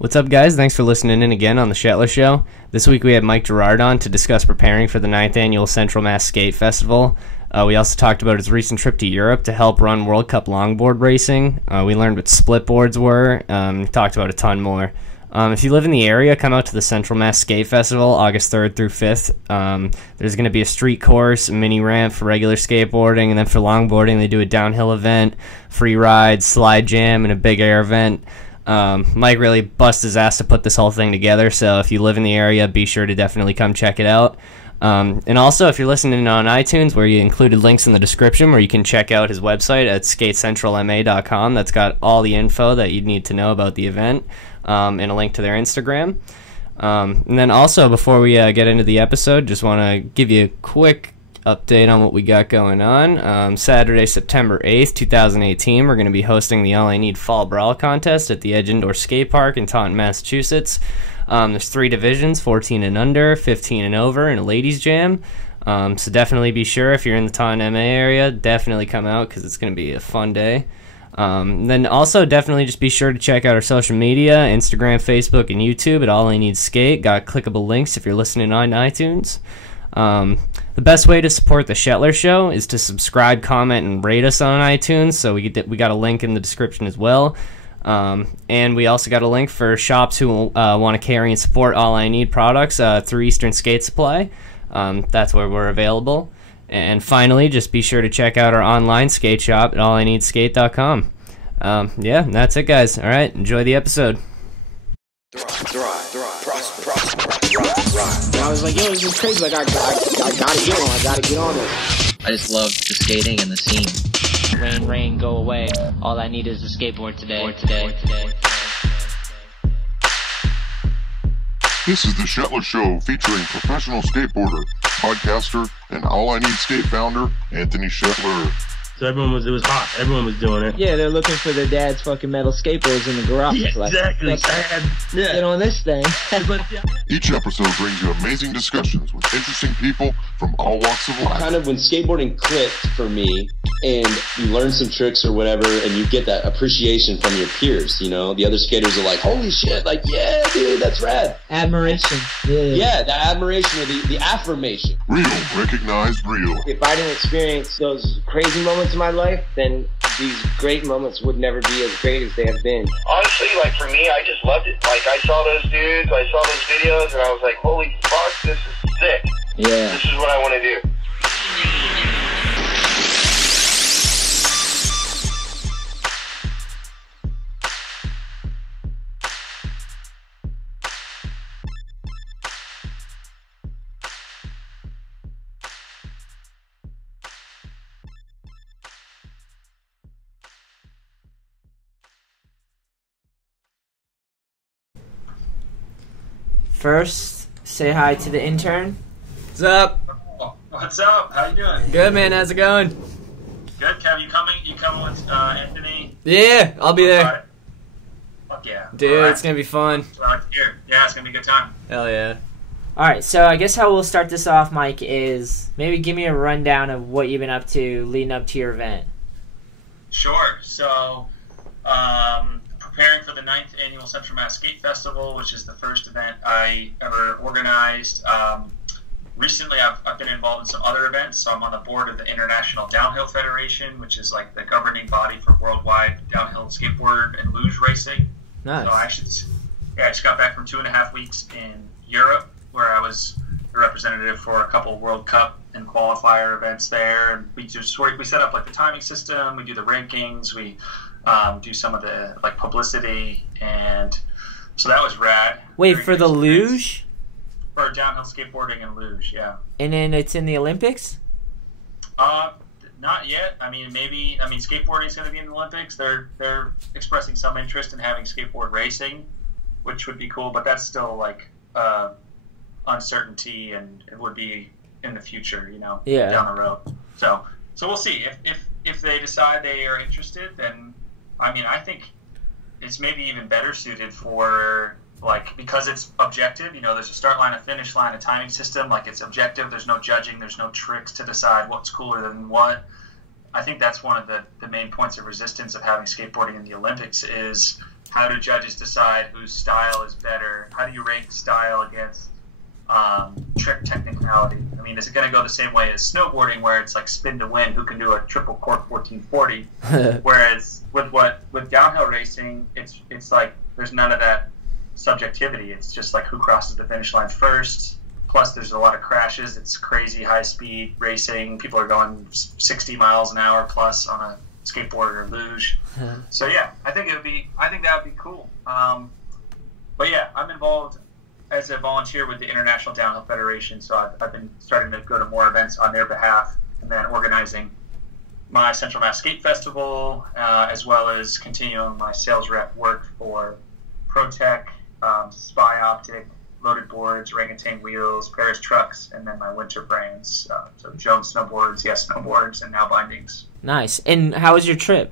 What's up, guys? Thanks for listening in again on the Shetler Show. This week we had Mike Girard on to discuss preparing for the 9th Annual Central Mass Skate Festival. We also talked about his recent trip to Europe to help run World Cup longboard racing. We learned what splitboards were. Talked about a ton more. If you live in the area, come out to the Central Mass Skate Festival, August 3rd through 5th. There's going to be a street course, a mini ramp for regular skateboarding, and then for longboarding they do a downhill event, free rides, slide jam, and a big air event. Mike really busted his ass to put this whole thing together, so if you live in the area, be sure to definitely come check it out. And also, if you're listening on iTunes, where you included links in the description where you can check out his website at skatecentralma.com. That's got all the info that you'd need to know about the event, and a link to their Instagram. And then also, before we get into the episode, just want to give you a quick update on what we got going on. Saturday, September 8th, 2018, we're going to be hosting the All I Need Fall Brawl contest at the Edge Indoor Skatepark in Taunton, Massachusetts. There's 3 divisions, 14 and under, 15 and over, and a ladies jam. So definitely be sure, if you're in the Taunton, MA area, definitely come out because it's going to be a fun day. Then also definitely just be sure to check out our social media, Instagram, Facebook, and YouTube at All I Need Skate. Got clickable links if you're listening on iTunes. The best way to support the Shetler Show is to subscribe, comment, and rate us on iTunes. So we got a link in the description as well. And we also got a link for shops who want to carry and support All I Need products through Eastern Skate Supply. That's where we're available. And finally, just be sure to check out our online skate shop at allineedskate.com. Yeah, that's it, guys. All right, enjoy the episode. And I was like, yo, this is crazy. Like, I gotta get on it. I just love the skating and the scene. Rain, go away. All I need is a skateboard today. This is the Shetler Show featuring professional skateboarder, podcaster, and All I Need Skate founder, Anthony Shetler. So it was hot. Everyone was doing it. Yeah, they're looking for their dad's fucking metal skateboards in the garage. Yeah, like, exactly. Get on this thing. Each episode brings you amazing discussions with interesting people from all walks of life. Kind of when skateboarding clicked for me, and you learn some tricks or whatever, and you get that appreciation from your peers, you know? The other skaters are like, holy shit, like, yeah, dude, that's rad. Admiration. Yeah, the admiration or the affirmation. Real, recognized real. If I didn't experience those crazy moments in my life, then these great moments would never be as great as they have been. Honestly, like, for me, I just loved it. Like, I saw those dudes, I saw those videos, and I was like, holy fuck, this is sick. Yeah. This is what I want to do. First, say hi to the intern. What's up? What's up? How you doing? Good, man. How's it going? Good. Kev, you coming with Anthony? Yeah, I'll be there. Right. Fuck yeah. Dude, right. It's going to be fun. Here. Yeah, it's going to be a good time. Hell yeah. Alright, so I guess how we'll start this off, Mike, is maybe give me a rundown of what you've been up to leading up to your event. Sure. So, preparing for the 9th Annual Central Mass Skate Festival, which is the first event I ever organized. Recently, I've been involved in some other events. So I'm on the board of the International Downhill Federation, which is like the governing body for worldwide downhill skateboard and luge racing. Nice. So I just got back from 2.5 weeks in Europe, where I was the representative for a couple World Cup and qualifier events there. And we set up like the timing system, we do the rankings, we do some of the like publicity, and so that was rad. Wait, for the luge? For downhill skateboarding and luge, yeah. And then it's in the Olympics? Not yet. Skateboarding's going to be in the Olympics. They're expressing some interest in having skateboard racing, which would be cool, but that's still like uncertainty, and it would be in the future, down the road. So we'll see. If they decide they are interested, then I think it's maybe even better suited for, like, because it's objective, there's a start line, a finish line, a timing system, like it's objective, there's no judging, there's no tricks to decide what's cooler than what. I think that's one of the main points of resistance of having skateboarding in the Olympics is how do judges decide whose style is better? How do you rank style against trick technicality? I mean, is it going to go the same way as snowboarding, where it's like spin to win, who can do a triple cork 1440? Whereas with downhill racing, it's like there's none of that subjectivity. It's just like who crosses the finish line first. Plus, there's a lot of crashes. It's crazy high speed racing. People are going 60 miles an hour plus on a skateboard or luge. So yeah, I think that would be cool. But yeah, I'm involved as a volunteer with the International Downhill Federation, so I've been starting to go to more events on their behalf, and then organizing my Central Mass Skate Festival, as well as continuing my sales rep work for ProTech, Spy Optic, Loaded Boards, Orangutan Wheels, Paris Trucks, and then my winter brands, so Jones Snowboards, Yes Snowboards, and Now Bindings. Nice. And how was your trip?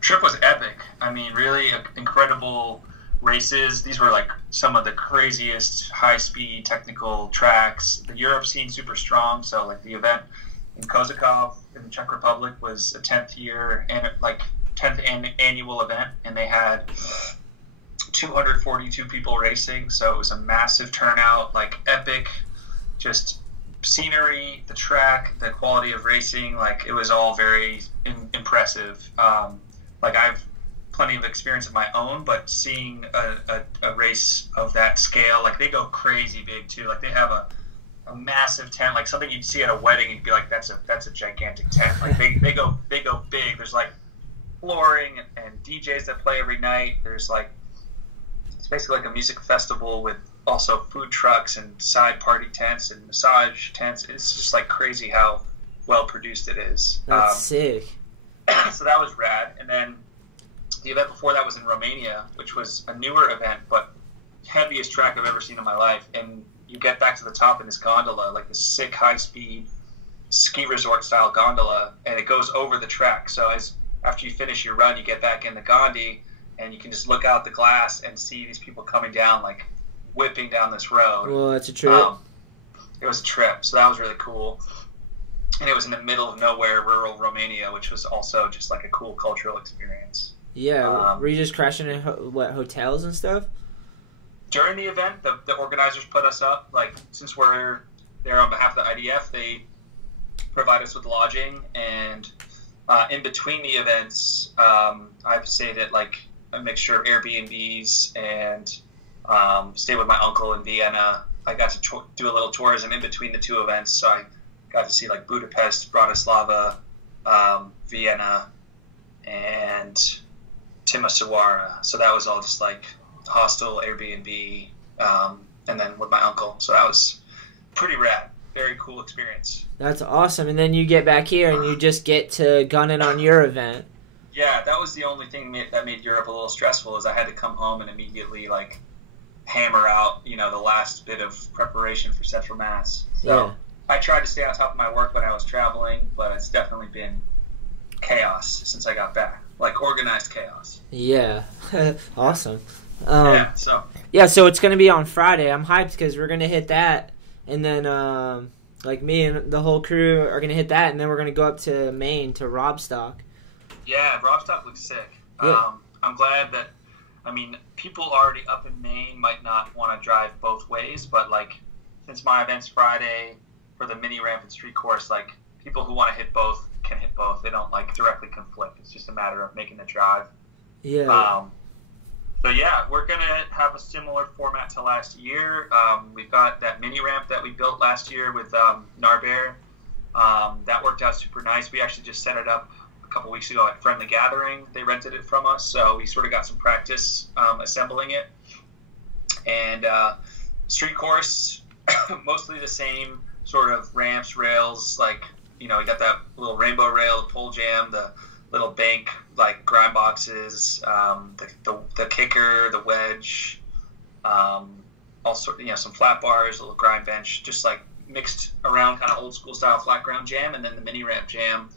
Trip was epic. I mean, really incredible races. These were like some of the craziest high-speed technical tracks. The Europe scene super strong, so like the event in Kozakov in the Czech Republic was a 10th annual event, and they had 242 people racing, so it was a massive turnout, like epic, just scenery, the track, the quality of racing, like it was all very impressive. Like I've plenty of experience of my own, but seeing a race of that scale, like they go crazy big too. Like they have a massive tent, like something you'd see at a wedding, you'd be like, that's a gigantic tent. Like they go big. There's like flooring and DJs that play every night. There's like, it's basically like a music festival with also food trucks and side party tents and massage tents. It's just like crazy how well produced it is. That's sick. So that was rad. And then the event before that was in Romania, which was a newer event, but heaviest track I've ever seen in my life. And you get back to the top in this gondola, like this sick high-speed ski resort style gondola, and it goes over the track. So after you finish your run, you get back in the gondi, and you can just look out the glass and see these people coming down, like whipping down this road. Well, that's a trip. It was a trip, so that was really cool. And it was in the middle of nowhere, rural Romania, which was also just like a cool cultural experience. Yeah, were you just crashing in hotels and stuff? During the event, the organizers put us up. Like, since we're there on behalf of the IDF, they provide us with lodging. And in between the events, I've stayed at like a mixture of Airbnbs and stayed with my uncle in Vienna. I got to do a little tourism in between the two events, so I got to see like Budapest, Bratislava, Vienna, and Timisoara. So that was all just like hostel, Airbnb, and then with my uncle. So that was pretty rad. Very cool experience. That's awesome. And then you get back here and you just get to gun it on your event. Yeah, that was the only thing that made Europe a little stressful, is I had to come home and immediately like hammer out, the last bit of preparation for Central Mass. So yeah. I tried to stay on top of my work when I was traveling, but it's definitely been chaos since I got back. Like organized chaos. Yeah. Awesome. So it's going to be on Friday. I'm hyped because we're going to hit that. And then, like, me and the whole crew are going to hit that. And then we're going to go up to Maine to Robstock. Yeah, Robstock looks sick. Yeah. I'm glad that, people already up in Maine might not want to drive both ways. But, like, since my event's Friday for the mini ramp and street course, like, people who want to hit both can hit both. They don't, like, directly conflict. It's just a matter of making the drive. Yeah. So yeah, we're going to have a similar format to last year. We've got that mini ramp that we built last year with Narbear. That worked out super nice. We actually just set it up a couple weeks ago at Friendly Gathering. They rented it from us, so we sort of got some practice assembling it. And street course, mostly the same sort of ramps, rails, like, we got that little rainbow rail, the pole jam, the little bank, like grind boxes, the kicker, the wedge, also, some flat bars, a little grind bench, just like mixed around kind of old school style flat ground jam, and then the mini ramp jam.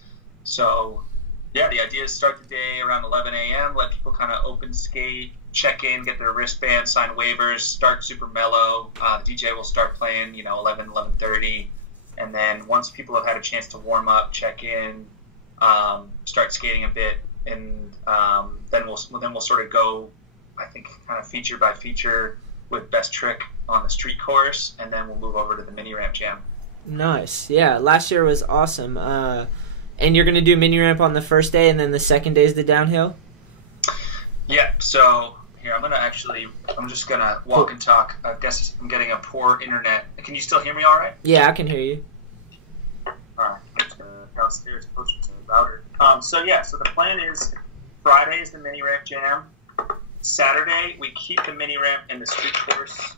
So yeah, the idea is start the day around 11 a.m., let people kind of open skate, check in, get their wristbands, sign waivers, start super mellow. The DJ will start playing, 11:30, and then once people have had a chance to warm up, check in, start skating a bit, and then we'll sort of go, I think, kind of feature by feature with best trick on the street course, and then we'll move over to the mini ramp jam. Nice. Yeah, last year was awesome. And you're going to do mini ramp on the first day, and then the second day is the downhill? Yeah, so here, I'm just going to walk and talk. I guess I'm getting a poor internet. Can you still hear me all right? Yeah, I can hear you. All right. Downstairs, closer to the router. So the plan is Friday is the mini ramp jam. Saturday, we keep the mini ramp and the street course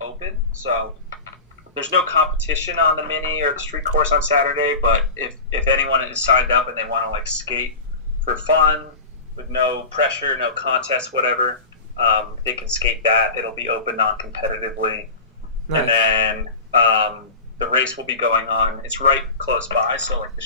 open. So there's no competition on the mini or the street course on Saturday, but if anyone is signed up and they want to like skate for fun with no pressure, no contest, whatever, they can skate that. It'll be open non-competitively. Nice. And then the race will be going on. It's right close by, so like the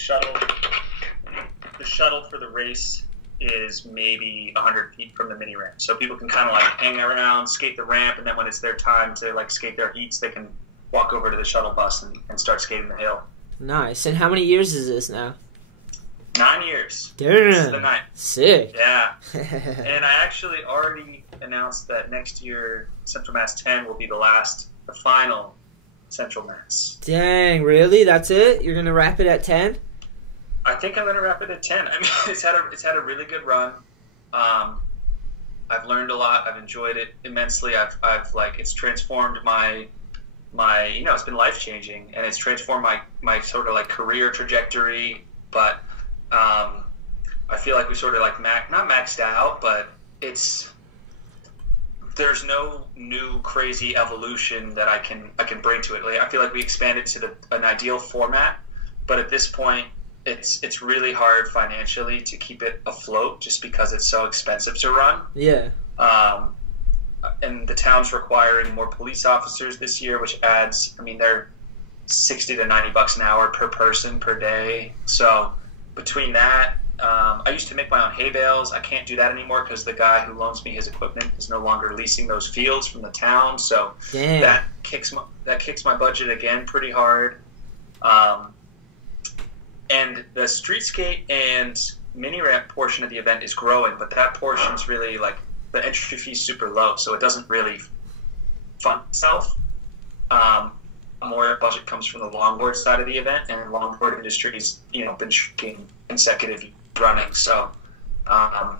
shuttle for the race is maybe 100 feet from the mini ramp. So people can kind of like hang around, skate the ramp, and then when it's their time to like skate their heats, they can walk over to the shuttle bus and start skating the hill. Nice. And how many years is this now? 9 years. Damn. This is the 9th. Sick. Yeah. And I actually already announced that next year Central Mass 10 will be the final Central Mass. Dang, really? That's it? You're going to wrap it at 10? I think I'm going to wrap it at 10. I mean, it's had a really good run. I've learned a lot. I've enjoyed it immensely. I've like, it's transformed my it's been life-changing, and it's transformed my sort of like career trajectory, but I feel like we sort of like not maxed out, but there's no new crazy evolution that I can bring to it. Like, I feel like we expanded to an ideal format, but at this point it's really hard financially to keep it afloat just because it's so expensive to run. Yeah. And the town's requiring more police officers this year, which adds, I mean, they're $60 to $90 an hour per person per day. So between that, I used to make my own hay bales. I can't do that anymore because the guy who loans me his equipment is no longer leasing those fields from the town. So Damn. that kicks my budget again pretty hard. And the street skate and mini ramp portion of the event is growing, but that portion's really like, the entry fee is super low, so it doesn't really fund itself. More budget comes from the longboard side of the event, and the longboard industry's been shrinking consecutive running. So I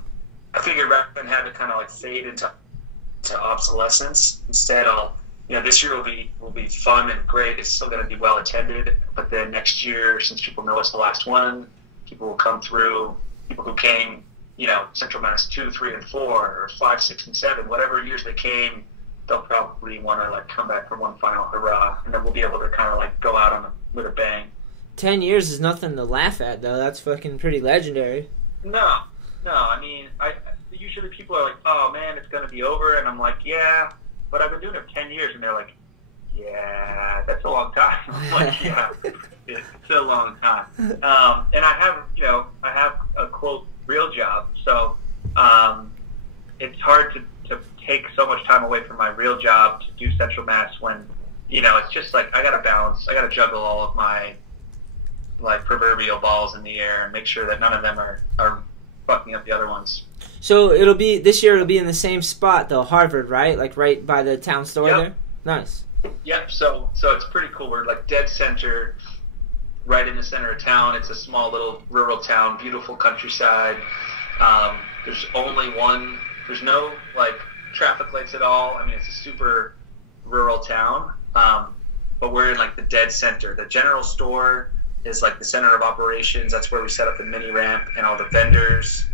figured rather than have it kind of like fade into obsolescence, instead this year will be fun and great. It's still going to be well attended, but then next year, since people know it's the last one, people will come through. People who came, Central Mass 2, 3, and 4, or 5, 6, and 7, whatever years they came, they'll probably want to like come back for one final hurrah, and then we'll be able to kind of like go out with a bang. 10 years is nothing to laugh at, though. That's fucking pretty legendary. No. I mean, usually people are like, "Oh man, it's gonna be over," and I'm like, "Yeah," but I've been doing it 10 years, and they're like, "Yeah, that's a long time." I'm like, "Yeah, it's a long time." And I have a quote real job, so it's hard to take so much time away from my real job to do Central Mass when it's just like I gotta balance, I gotta juggle all of my like proverbial balls in the air and make sure that none of them are fucking up the other ones. So this year it'll be in the same spot though, Harvard, right? Like right by the town store there? Nice. Yep, so it's pretty cool. We're like dead center, right in the center of town. It's a small little rural town, beautiful countryside. There's no like traffic lights at all. I mean, it's a super rural town, but we're in like the dead center. The general store is like the center of operations. That's where we set up the mini ramp and all the vendors.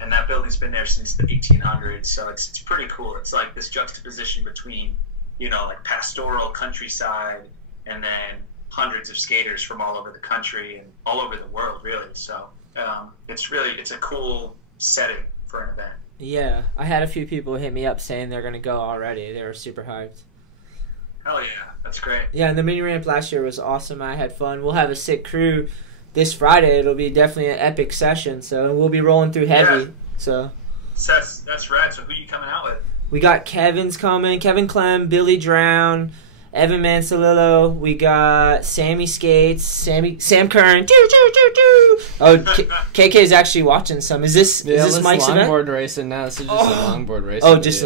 And that building's been there since the 1800s, so it's pretty cool. It's like this juxtaposition between, like pastoral countryside and then hundreds of skaters from all over the country and all over the world, really. So it's a cool setting for an event. Yeah, I had a few people hit me up saying they're going to go already. They were super hyped. Hell yeah, that's great. Yeah, and the mini ramp last year was awesome. I had fun. We'll have a sick crew this Friday. It'll be definitely an epic session, so we'll be rolling through heavy. Yeah. So that's rad. So who are you coming out with? We got Kevin's coming, Kevin Clem, Billy Drown, Evan Mansalillo. We got Sammy Skates. Sam Kern. Oh, KK is actually watching some. Is this Mike's event? Longboard racing now. This is just a longboard racing. Oh, just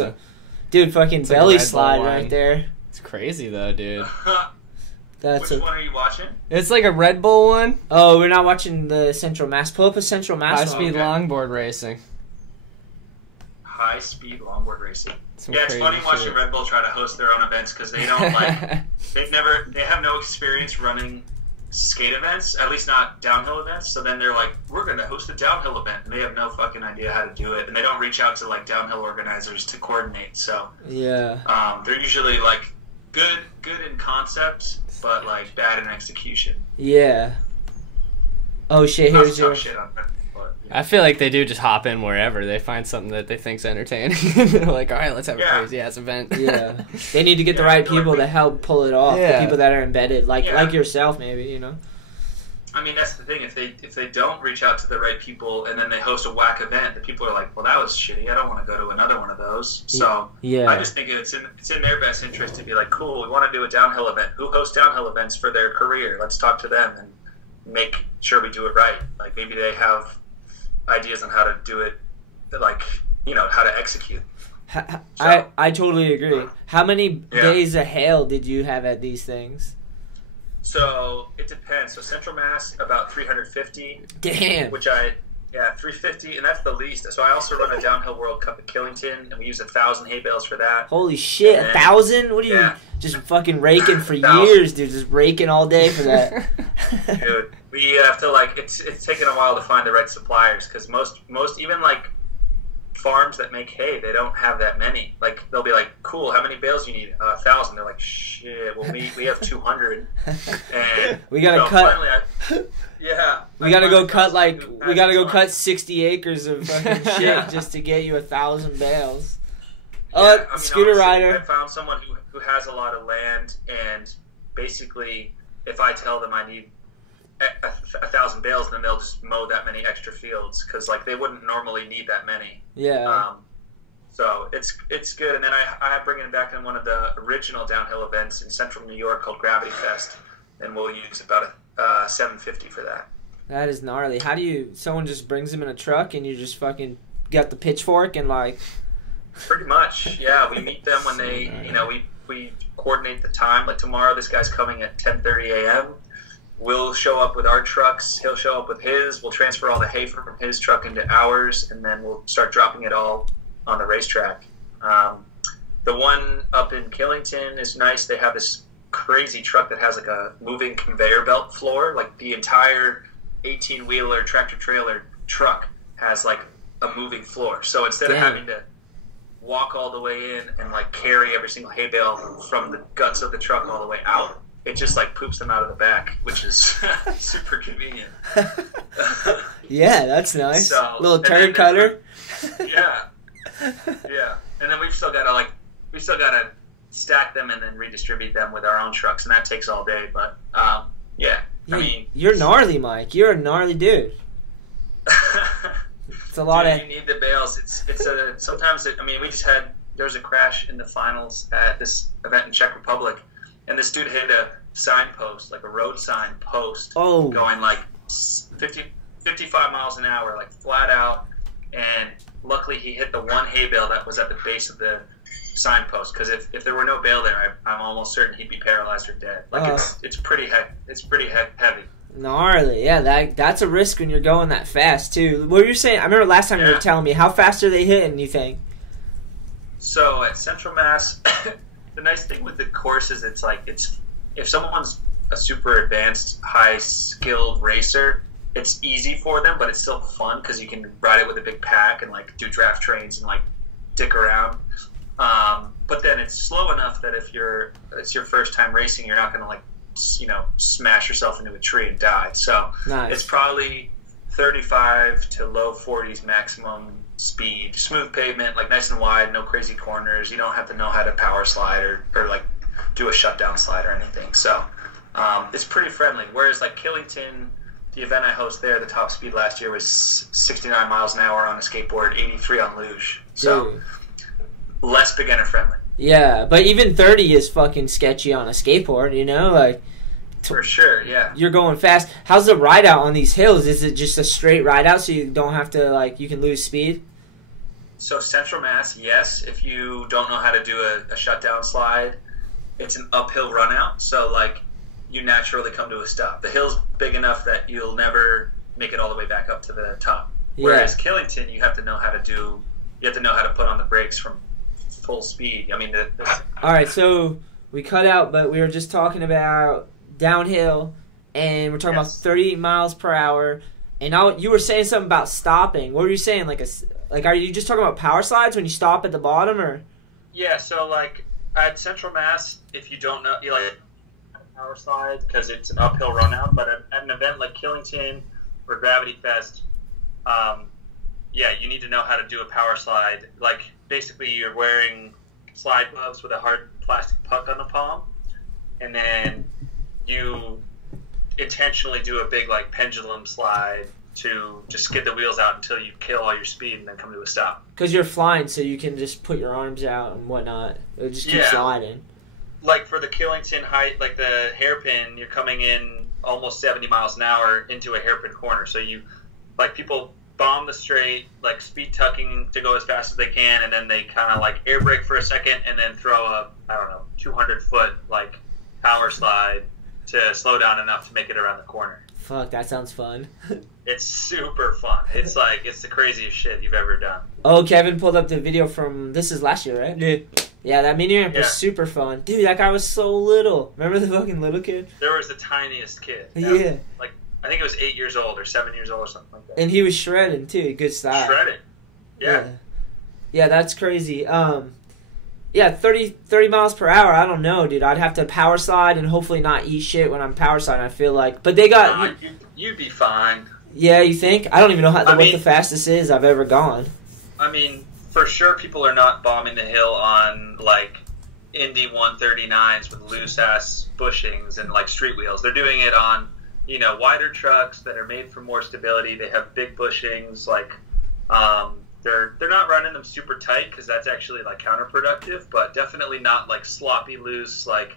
dude, fucking it's belly slide right there. It's crazy though, dude. Which one are you watching? It's like a Red Bull one. Oh, we're not watching the Central Mass. Pull up a Central Mass. High-speed longboard racing. High-speed longboard racing. It's funny watching Red Bull try to host their own events because they don't they have no experience running skate events, at least not downhill events. So then they're like, we're going to host a downhill event, and they have no fucking idea how to do it, and they don't reach out to like downhill organizers to coordinate. So they're usually like good in concept, but like bad in execution. Yeah. Oh shit! Here's your. Shit on that. I feel like they do just hop in wherever they find something that they think's entertaining. They're like, all right, let's have a crazy ass event. Yeah, they need to get the right people to help pull it off. The people that are embedded, like yourself, maybe, you know. I mean, that's the thing. If they don't reach out to the right people and then they host a whack event, the people are like, well, that was shitty. I don't want to go to another one of those. So I just think it's in their best interest to be like, cool, we want to do a downhill event. Who hosts downhill events for their career? Let's talk to them and make sure we do it right. Like maybe they have ideas on how to do it, like, you know, how to execute. I totally agree. How many days of hail did you have at these things? So it depends. So Central Mass, about 350. Damn. 350, and that's the least. So I also run a downhill World Cup at Killington, and we use 1,000 hay bales for that. Holy shit, 1,000? What are you just fucking raking for years, dude? Just raking all day for that. Dude, we have to like it's taken a while to find the right suppliers because most even like farms that make hay, they don't have that many. Like they'll be like, cool, how many bales do you need? 1,000. They're like, shit. Well, we have 200, and we gotta cut. Finally, we gotta go cut 60 acres of fucking shit just to get you 1,000 bales. Scooter rider. I found someone who has a lot of land, and basically, if I tell them I need 1,000 bales, then they'll just mow that many extra fields because like they wouldn't normally need that many. Yeah. So it's good, and then I bring it back in one of the original downhill events in Central New York called Gravity Fest, and we'll use about $750 for that. That is gnarly. How do you? Someone just brings them in a truck, and you just fucking got the pitchfork and like. Pretty much, yeah. We meet them when they, we coordinate the time. Like tomorrow, this guy's coming at 10:30 a.m. We'll show up with our trucks. He'll show up with his. We'll transfer all the hay from his truck into ours, and then we'll start dropping it all on the racetrack. The one up in Killington is nice. They have this crazy truck that has like a moving conveyor belt floor. Like the entire 18-wheeler tractor-trailer truck has like a moving floor. So instead of having to walk all the way in and like carry every single hay bale from the guts of the truck all the way out, it just like poops them out of the back, which is super convenient. Yeah, that's nice. So, little turd cutter. Yeah. And then we've still got to stack them and then redistribute them with our own trucks, and that takes all day. But I mean, you're gnarly, Mike. You're a gnarly dude. It's a lot you need the bales. We just had there was a crash in the finals at this event in Czech Republic. And this dude hit a signpost, like a road sign post, going like 55 miles an hour, like flat out. And luckily he hit the one hay bale that was at the base of the signpost. Because if there were no bale there, I'm almost certain he'd be paralyzed or dead. Like it's pretty heavy. Gnarly, yeah. That's a risk when you're going that fast too. What were you saying? I remember last time you were telling me how fast are they hitting? You think? So at Central Mass. The nice thing with the course is it's if someone's a super advanced, high-skilled racer, it's easy for them, but it's still fun because you can ride it with a big pack and like do draft trains and like dick around. But then it's slow enough that if it's your first time racing, you're not going to like smash yourself into a tree and die. So It's probably 35 to low 40s maximum speed, smooth pavement, like nice and wide, no crazy corners. You don't have to know how to power slide or like do a shutdown slide or anything. So it's pretty friendly. Whereas like Killington, the event I host there, the top speed last year was 69 miles an hour on a skateboard, 83 on luge. So less beginner friendly. Yeah, but even 30 is fucking sketchy on a skateboard, you know? Like, for sure, yeah. You're going fast. How's the ride out on these hills? Is it just a straight ride out so you don't have to, like, you can lose speed? So Central Mass, yes. If you don't know how to do a shutdown slide, it's an uphill run out. So, like, you naturally come to a stop. The hill's big enough that you'll never make it all the way back up to the top. Yeah. Whereas Killington, you have to know how to put on the brakes from full speed. I mean, all right, so we cut out, but we were just talking about downhill, and we're talking about 30 miles per hour. And you were saying something about stopping. What were you saying? Like, are you just talking about power slides when you stop at the bottom, or? Yeah. So like at Central Mass, if you don't know, you like a power slide because it's an uphill run out. But at an event like Killington or Gravity Fest, you need to know how to do a power slide. Like basically, you're wearing slide gloves with a hard plastic puck on the palm, and then you intentionally do a big like pendulum slide to just skid the wheels out until you kill all your speed and then come to a stop. Because you're flying, so you can just put your arms out and whatnot. It'll just keep sliding. Like for the Killington height, like the hairpin, you're coming in almost 70 miles an hour into a hairpin corner. So you, like people bomb the straight, like speed tucking to go as fast as they can, and then they kind of like air brake for a second and then throw a, 200-foot like power slide to slow down enough to make it around the corner. Fuck, that sounds fun. It's super fun. It's like, it's the craziest shit you've ever done. Oh, Kevin pulled up the video from, this is last year, right? Yeah. Yeah, that mini ramp was super fun. Dude, that guy was so little. Remember the fucking little kid? There was the tiniest kid. Yeah. Like, I think it was 8 years old or 7 years old or something like that. And he was shredding, too. Good style. Shredding. Yeah. Yeah, that's crazy. 30 miles per hour, I don't know, dude. I'd have to power slide and hopefully not eat shit when I'm power sliding, I feel like. But they got... You'd be fine. Yeah, you think? I don't even know what the fastest is I've ever gone. I mean, for sure people are not bombing the hill on, like, Indy 139s with loose-ass bushings and, like, street wheels. They're doing it on, wider trucks that are made for more stability. They have big bushings, like... They're not running them super tight because that's actually like counterproductive, but definitely not like sloppy loose, like,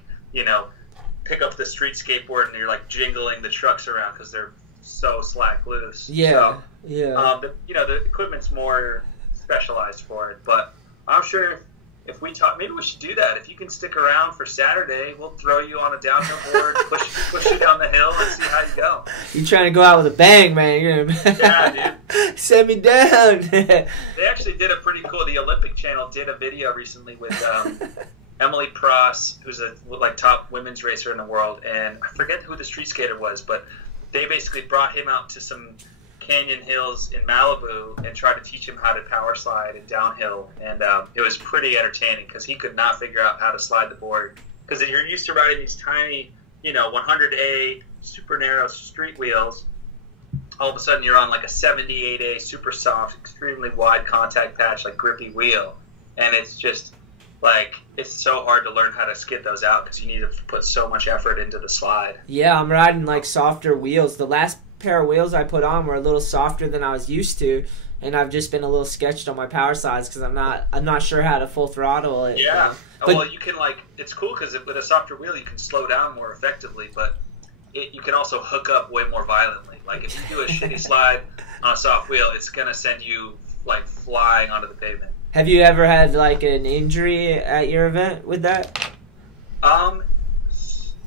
pick up the street skateboard and you're like jingling the trucks around because they're so slack loose. Yeah. So, the equipment's more specialized for it, but I'm sure if we talk, maybe we should do that. If you can stick around for Saturday, we'll throw you on a downhill board, push you down the hill, and see how you go. You trying to go out with a bang, man? Yeah, dude. Send me down. They actually did a pretty cool. The Olympic Channel did a video recently with Emily Pross, who's a top women's racer in the world, and I forget who the street skater was, but they basically brought him out to some canyon hills in Malibu and tried to teach him how to power slide and downhill, and it was pretty entertaining because he could not figure out how to slide the board because you're used to riding these tiny 100A super narrow street wheels. All of a sudden you're on like a 78A super soft, extremely wide contact patch, like grippy wheel, and it's just like, it's so hard to learn how to skid those out because you need to put so much effort into the slide. Yeah, I'm riding like softer wheels. The last pair of wheels I put on were a little softer than I was used to, and I've just been a little sketched on my power slides because I'm not sure how to full throttle it. Yeah, well, you can it's cool because with a softer wheel you can slow down more effectively, but you can also hook up way more violently. Like if you do a shitty slide on a soft wheel, it's gonna send you like flying onto the pavement. Have you ever had like an injury at your event with that?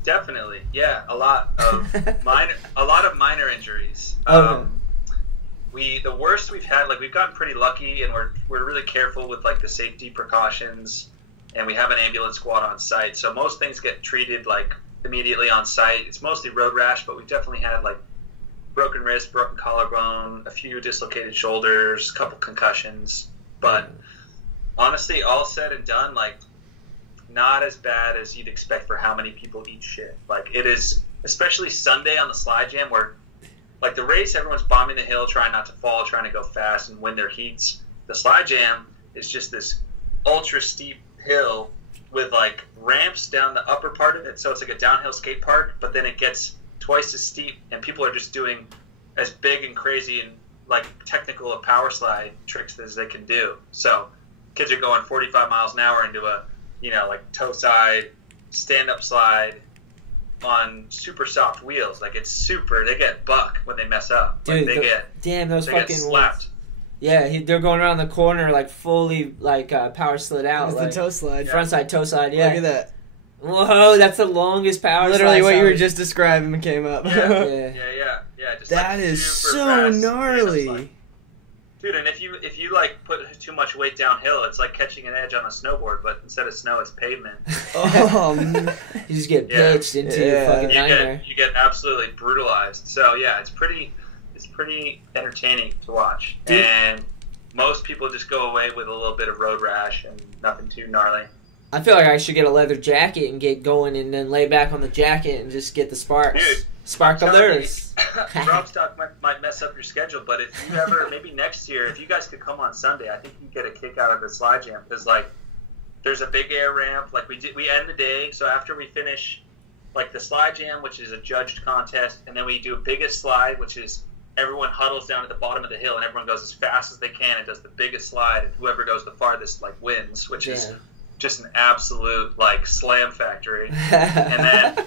Definitely, yeah. A lot of minor injuries. Okay. The worst we've had, like we've gotten pretty lucky, and we're really careful with like the safety precautions, and we have an ambulance squad on site, so most things get treated like immediately on site. It's mostly road rash, but we've definitely had like broken wrist, broken collarbone, a few dislocated shoulders, a couple concussions. But honestly, all said and done, like not as bad as you'd expect for how many people eat shit. Like it is, especially Sunday on the slide jam where like the race, everyone's bombing the hill, trying not to fall, trying to go fast and win their heats. The slide jam is just this ultra steep hill with like ramps down the upper part of it. So it's like a downhill skate park, but then it gets twice as steep and people are just doing as big and crazy and like technical of power slide tricks as they can do. So kids are going 45 miles an hour into a like toe side, stand up slide on super soft wheels. Like it's super. They get buck when they mess up. Dude, Like those fucking get slapped. ones. Yeah, they're going around the corner like fully like power slid out. It's like, the toe slide. Front side, toe side. Yeah. Look at that. Whoa, that's the longest power. Literally slide what you were sound. just describing came up. Yeah. Just that like is super so fast gnarly. stand-up slide. Dude, and if you like put too much weight downhill, it's like catching an edge on a snowboard, but instead of snow, it's pavement. Oh, man. You just get pitched into your fucking nightmare. You get absolutely brutalized. So yeah, it's pretty entertaining to watch. Dude. And most people just go away with a little bit of road rash and nothing too gnarly. I feel like I should get a leather jacket and get going and then lay back on the jacket and just get the sparks. Dude, sparklers. Rob Stock might mess up your schedule, but if you ever, maybe next year, if you guys could come on Sunday, I think you'd get a kick out of the slide jam. Because, like, there's a big air ramp. Like, we end the day, so after we finish, like, the slide jam, which is a judged contest, and then we do a biggest slide, which is everyone huddles down at the bottom of the hill, and everyone goes as fast as they can and does the biggest slide, and whoever goes the farthest, like, wins, which is just an absolute, like, slam factory. And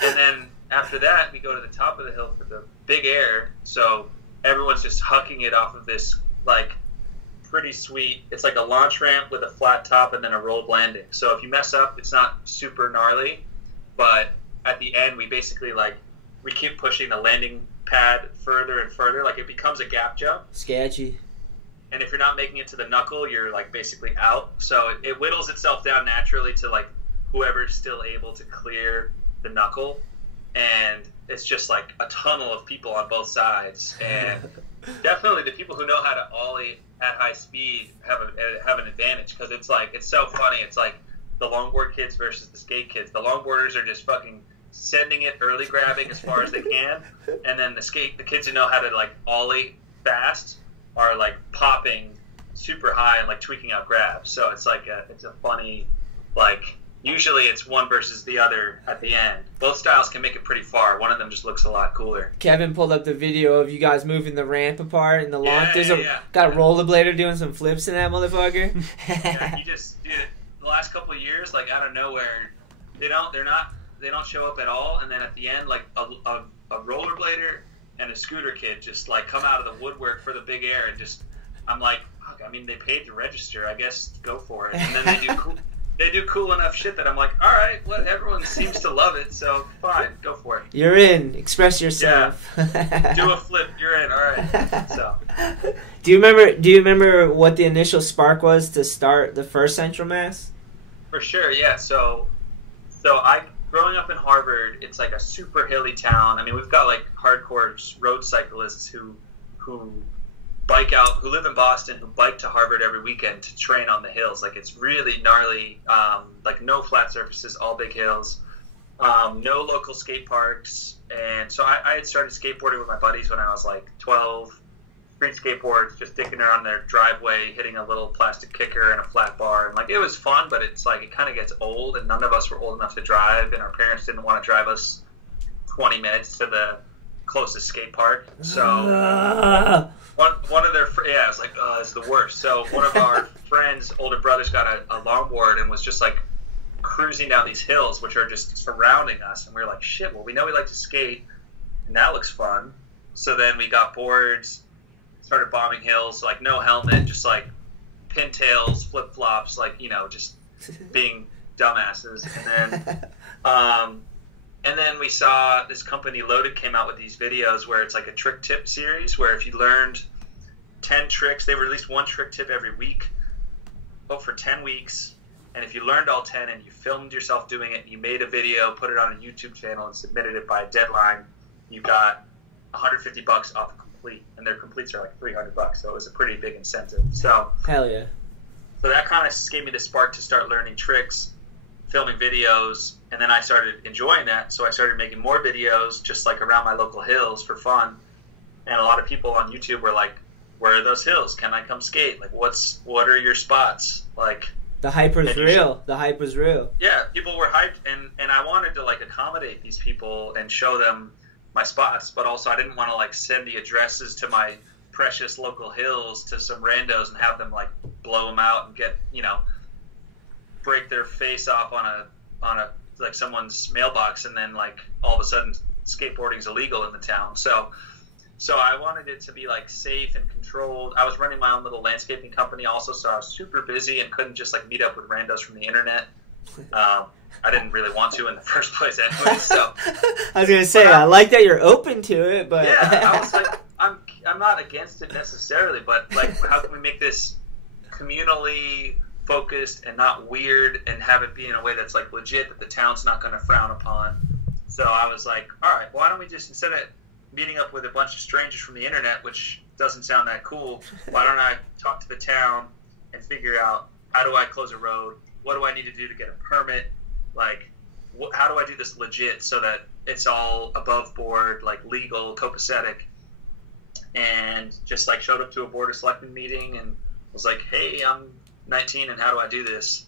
then after that, we go to the top of the hill for the big air, so everyone's just hucking it off of this, like, pretty sweet, it's like a launch ramp with a flat top and then a rolled landing. So if you mess up, it's not super gnarly, but at the end, we basically, like, we keep pushing the landing pad further and further, like, it becomes a gap jump. Sketchy. And if you're not making it to the knuckle, you're, like, basically out. So it whittles itself down naturally to, like, whoever's still able to clear the knuckle. And it's just, like, a tunnel of people on both sides. And definitely the people who know how to ollie at high speed have an advantage. Because it's, like, it's so funny. It's, like, the longboard kids versus the skate kids. The longboarders are just fucking sending it, early grabbing as far as they can. And then the kids who know how to, like, ollie fast are, like, popping super high and, like, tweaking out grabs. So it's like it's a funny, like, usually it's one versus the other at the end. Both styles can make it pretty far. One of them just looks a lot cooler. Kevin pulled up the video of you guys moving the ramp apart and the launch. Yeah. Got a rollerblader doing some flips in that motherfucker. He just did it the last couple of years, like, out of nowhere. They don't show up at all, and then at the end, like, a rollerblader and a scooter kid just, like, come out of the woodwork for the big air, and just, I'm like, fuck, I mean, they paid to register, I guess, go for it. And then they do cool enough shit that I'm like, all right, well, everyone seems to love it, so fine, go for it. You're in. Express yourself. Yeah. Do a flip, you're in. All right. So. Do you remember what the initial spark was to start the first Central Mass? For sure, yeah. So growing up in Harvard, it's like a super hilly town. I mean, we've got, like, hardcore road cyclists who bike out, who live in Boston, who bike to Harvard every weekend to train on the hills. Like, it's really gnarly, like, no flat surfaces, all big hills, no local skate parks. And so I had started skateboarding with my buddies when I was, like, 12, street skateboards, just dicking around their driveway, hitting a little plastic kicker and a flat bar. And, like, it was fun, but it's, like, it kind of gets old, and none of us were old enough to drive, and our parents didn't want to drive us 20 minutes to the closest skate park. So one of their it was like, it's the worst. So one of our friends' older brothers got a longboard and was just, like, cruising down these hills, which are just surrounding us, and we were like, shit, well, we know we like to skate, and that looks fun. So then we got boards, started bombing hills, like, no helmet, just, like, pintails, flip-flops, like, you know, just being dumbasses. And then we saw this company, Loaded, came out with these videos where it's like a trick tip series where if you learned 10 tricks, they released one trick tip every week, for 10 weeks. And if you learned all 10 and you filmed yourself doing it, you made a video, put it on a YouTube channel, and submitted it by a deadline, you got $150 off a complete. And their completes are like $300, so it was a pretty big incentive. So hell yeah. So that kind of gave me the spark to start learning tricks, filming videos, and then I started enjoying that, so I started making more videos just, like, around my local hills for fun. And a lot of people on YouTube were like, where are those hills? Can I come skate? Like, what are your spots? Like, the hype was real. The hype was real. Yeah, people were hyped, and I wanted to, like, accommodate these people and show them my spots, but also I didn't want to, like, send the addresses to my precious local hills to some randos and have them, like, blow them out and get, you know, break their face off on a like someone's mailbox, and then like all of a sudden skateboarding's illegal in the town. So I wanted it to be like safe and controlled. I was running my own little landscaping company also, so I was super busy and couldn't just like meet up with randos from the internet. I didn't really want to in the first place anyway. So I was gonna say, I like that you're open to it, but yeah, I was like, I'm not against it necessarily, but like, how can we make this communally focused and not weird, and have it be in a way that's like legit, that the town's not going to frown upon? So I was like, all right, why don't we just, instead of meeting up with a bunch of strangers from the internet, which doesn't sound that cool, why don't I talk to the town and figure out, how do I close a road? What do I need to do to get a permit? Like, how do I do this legit so that it's all above board, like legal, copacetic? And just like showed up to a board of selectmen meeting and was like, hey, I'm 19 and how do I do this?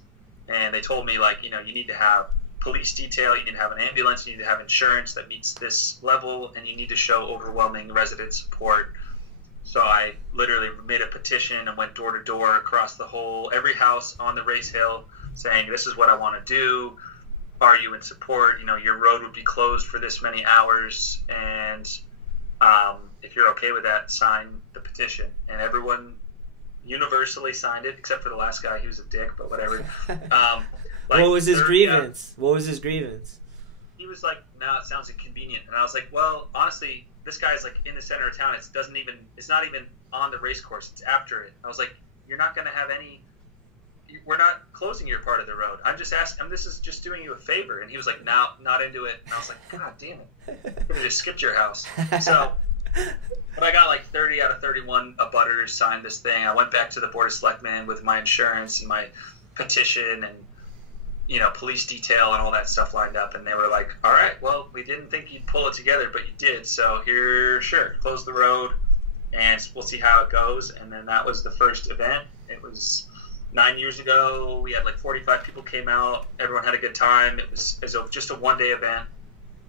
And they told me, like, you know, you need to have police detail, you need to have an ambulance, you need to have insurance that meets this level, and you need to show overwhelming resident support. So I literally made a petition and went door to door across the whole, every house on the race hill, saying, this is what I want to do. Are you in support? You know, your road would be closed for this many hours, and if you're okay with that, sign the petition. And everyone universally signed it, except for the last guy. He was a dick, but whatever. What was his grievance? What was his grievance? He was like, no, it sounds inconvenient. And I was like, well, honestly, this guy's like in the center of town. It's not even on the race course. It's after it. I was like, you're not going to have any, we're not closing your part of the road. I'm just asking, this is just doing you a favor. And he was like, no, not into it. And I was like, God damn it. I could have just skipped your house. So, but I got like 30 out of 31 abutters signed this thing. I went back to the Board of Selectmen with my insurance and my petition and, you know, police detail and all that stuff lined up. And they were like, all right, well, we didn't think you'd pull it together, but you did. So here, sure, close the road and we'll see how it goes. And then that was the first event. It was 9 years ago. We had like 45 people came out. Everyone had a good time. It was just a one-day event.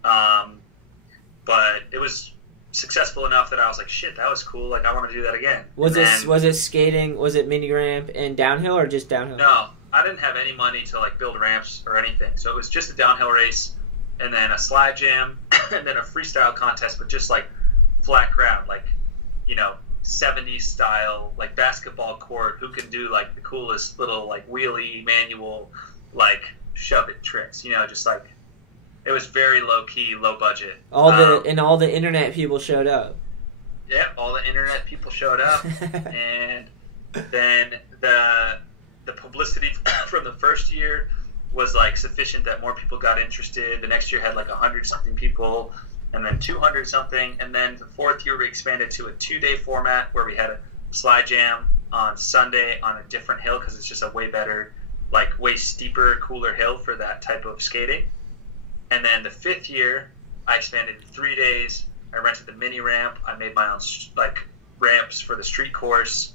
But it was successful enough that I was like, shit, that was cool. Like, I want to do that again. Was it skating? Was it mini ramp and downhill, or just downhill? No, I didn't have any money to like build ramps or anything. So it was just a downhill race, and then a slide jam, and then a freestyle contest, but just like flat ground, like, you know, 70s style, like basketball court. Who can do like the coolest little like wheelie manual, like shove it tricks? You know, just like. It was very low key, low budget. All the internet people showed up. Yeah, all the internet people showed up, and then the publicity from the first year was like sufficient that more people got interested. The next year had like 100-something people, and then 200-something, and then the fourth year we expanded to a 2-day format where we had a slide jam on Sunday on a different hill because it's just a way better, like way steeper, cooler hill for that type of skating. And then the fifth year, I expanded to 3 days. I rented the mini ramp. I made my own like ramps for the street course.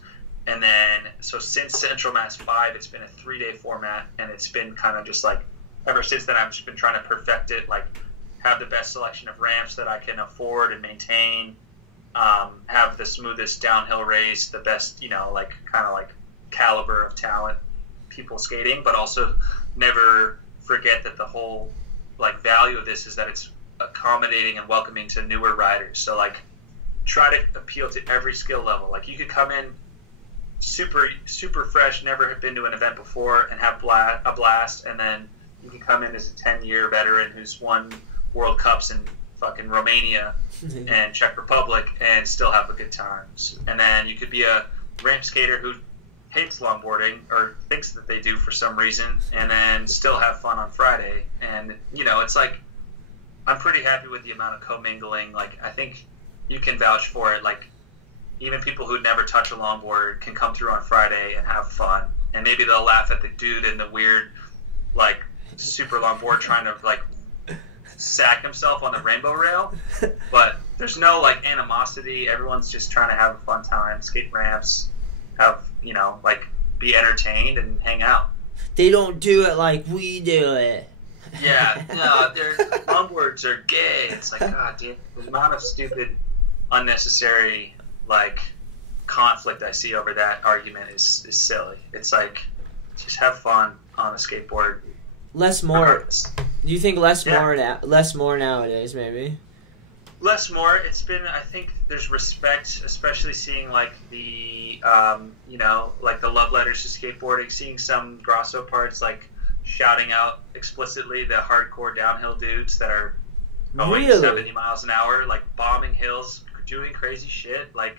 And then, so since Central Mass 5, it's been a 3-day format. And it's been kind of just like, ever since then, I've just been trying to perfect it, like have the best selection of ramps that I can afford and maintain, have the smoothest downhill race, the best, you know, like kind of like caliber of talent, people skating, but also never forget that the whole like value of this is that it's accommodating and welcoming to newer riders. So like try to appeal to every skill level. Like you could come in super fresh, never have been to an event before and have a blast, and then you can come in as a 10-year veteran who's won World Cups in fucking Romania and Czech Republic and still have a good time. And then you could be a ramp skater who hates longboarding or thinks that they do for some reason, and then still have fun on Friday. And, you know, it's like, I'm pretty happy with the amount of commingling. Like, I think you can vouch for it. Like, even people who'd never touch a longboard can come through on Friday and have fun. And maybe they'll laugh at the dude in the weird, like, super longboard trying to, like, sack himself on the rainbow rail. But there's no, like, animosity. Everyone's just trying to have a fun time, skate ramps, have, you know, like, be entertained and hang out. They don't do it like we do it. Yeah, no, their longboards are gay. It's like, God damn, the amount of stupid, unnecessary, like, conflict I see over that argument is silly. It's like, just have fun on a skateboard. Less more. Do you think less more nowadays, maybe? Less more. It's been, I think there's respect, especially seeing like the, like the love letters to skateboarding, seeing some Grosso parts like shouting out explicitly the hardcore downhill dudes that are going 70 miles an hour, like bombing hills, doing crazy shit, like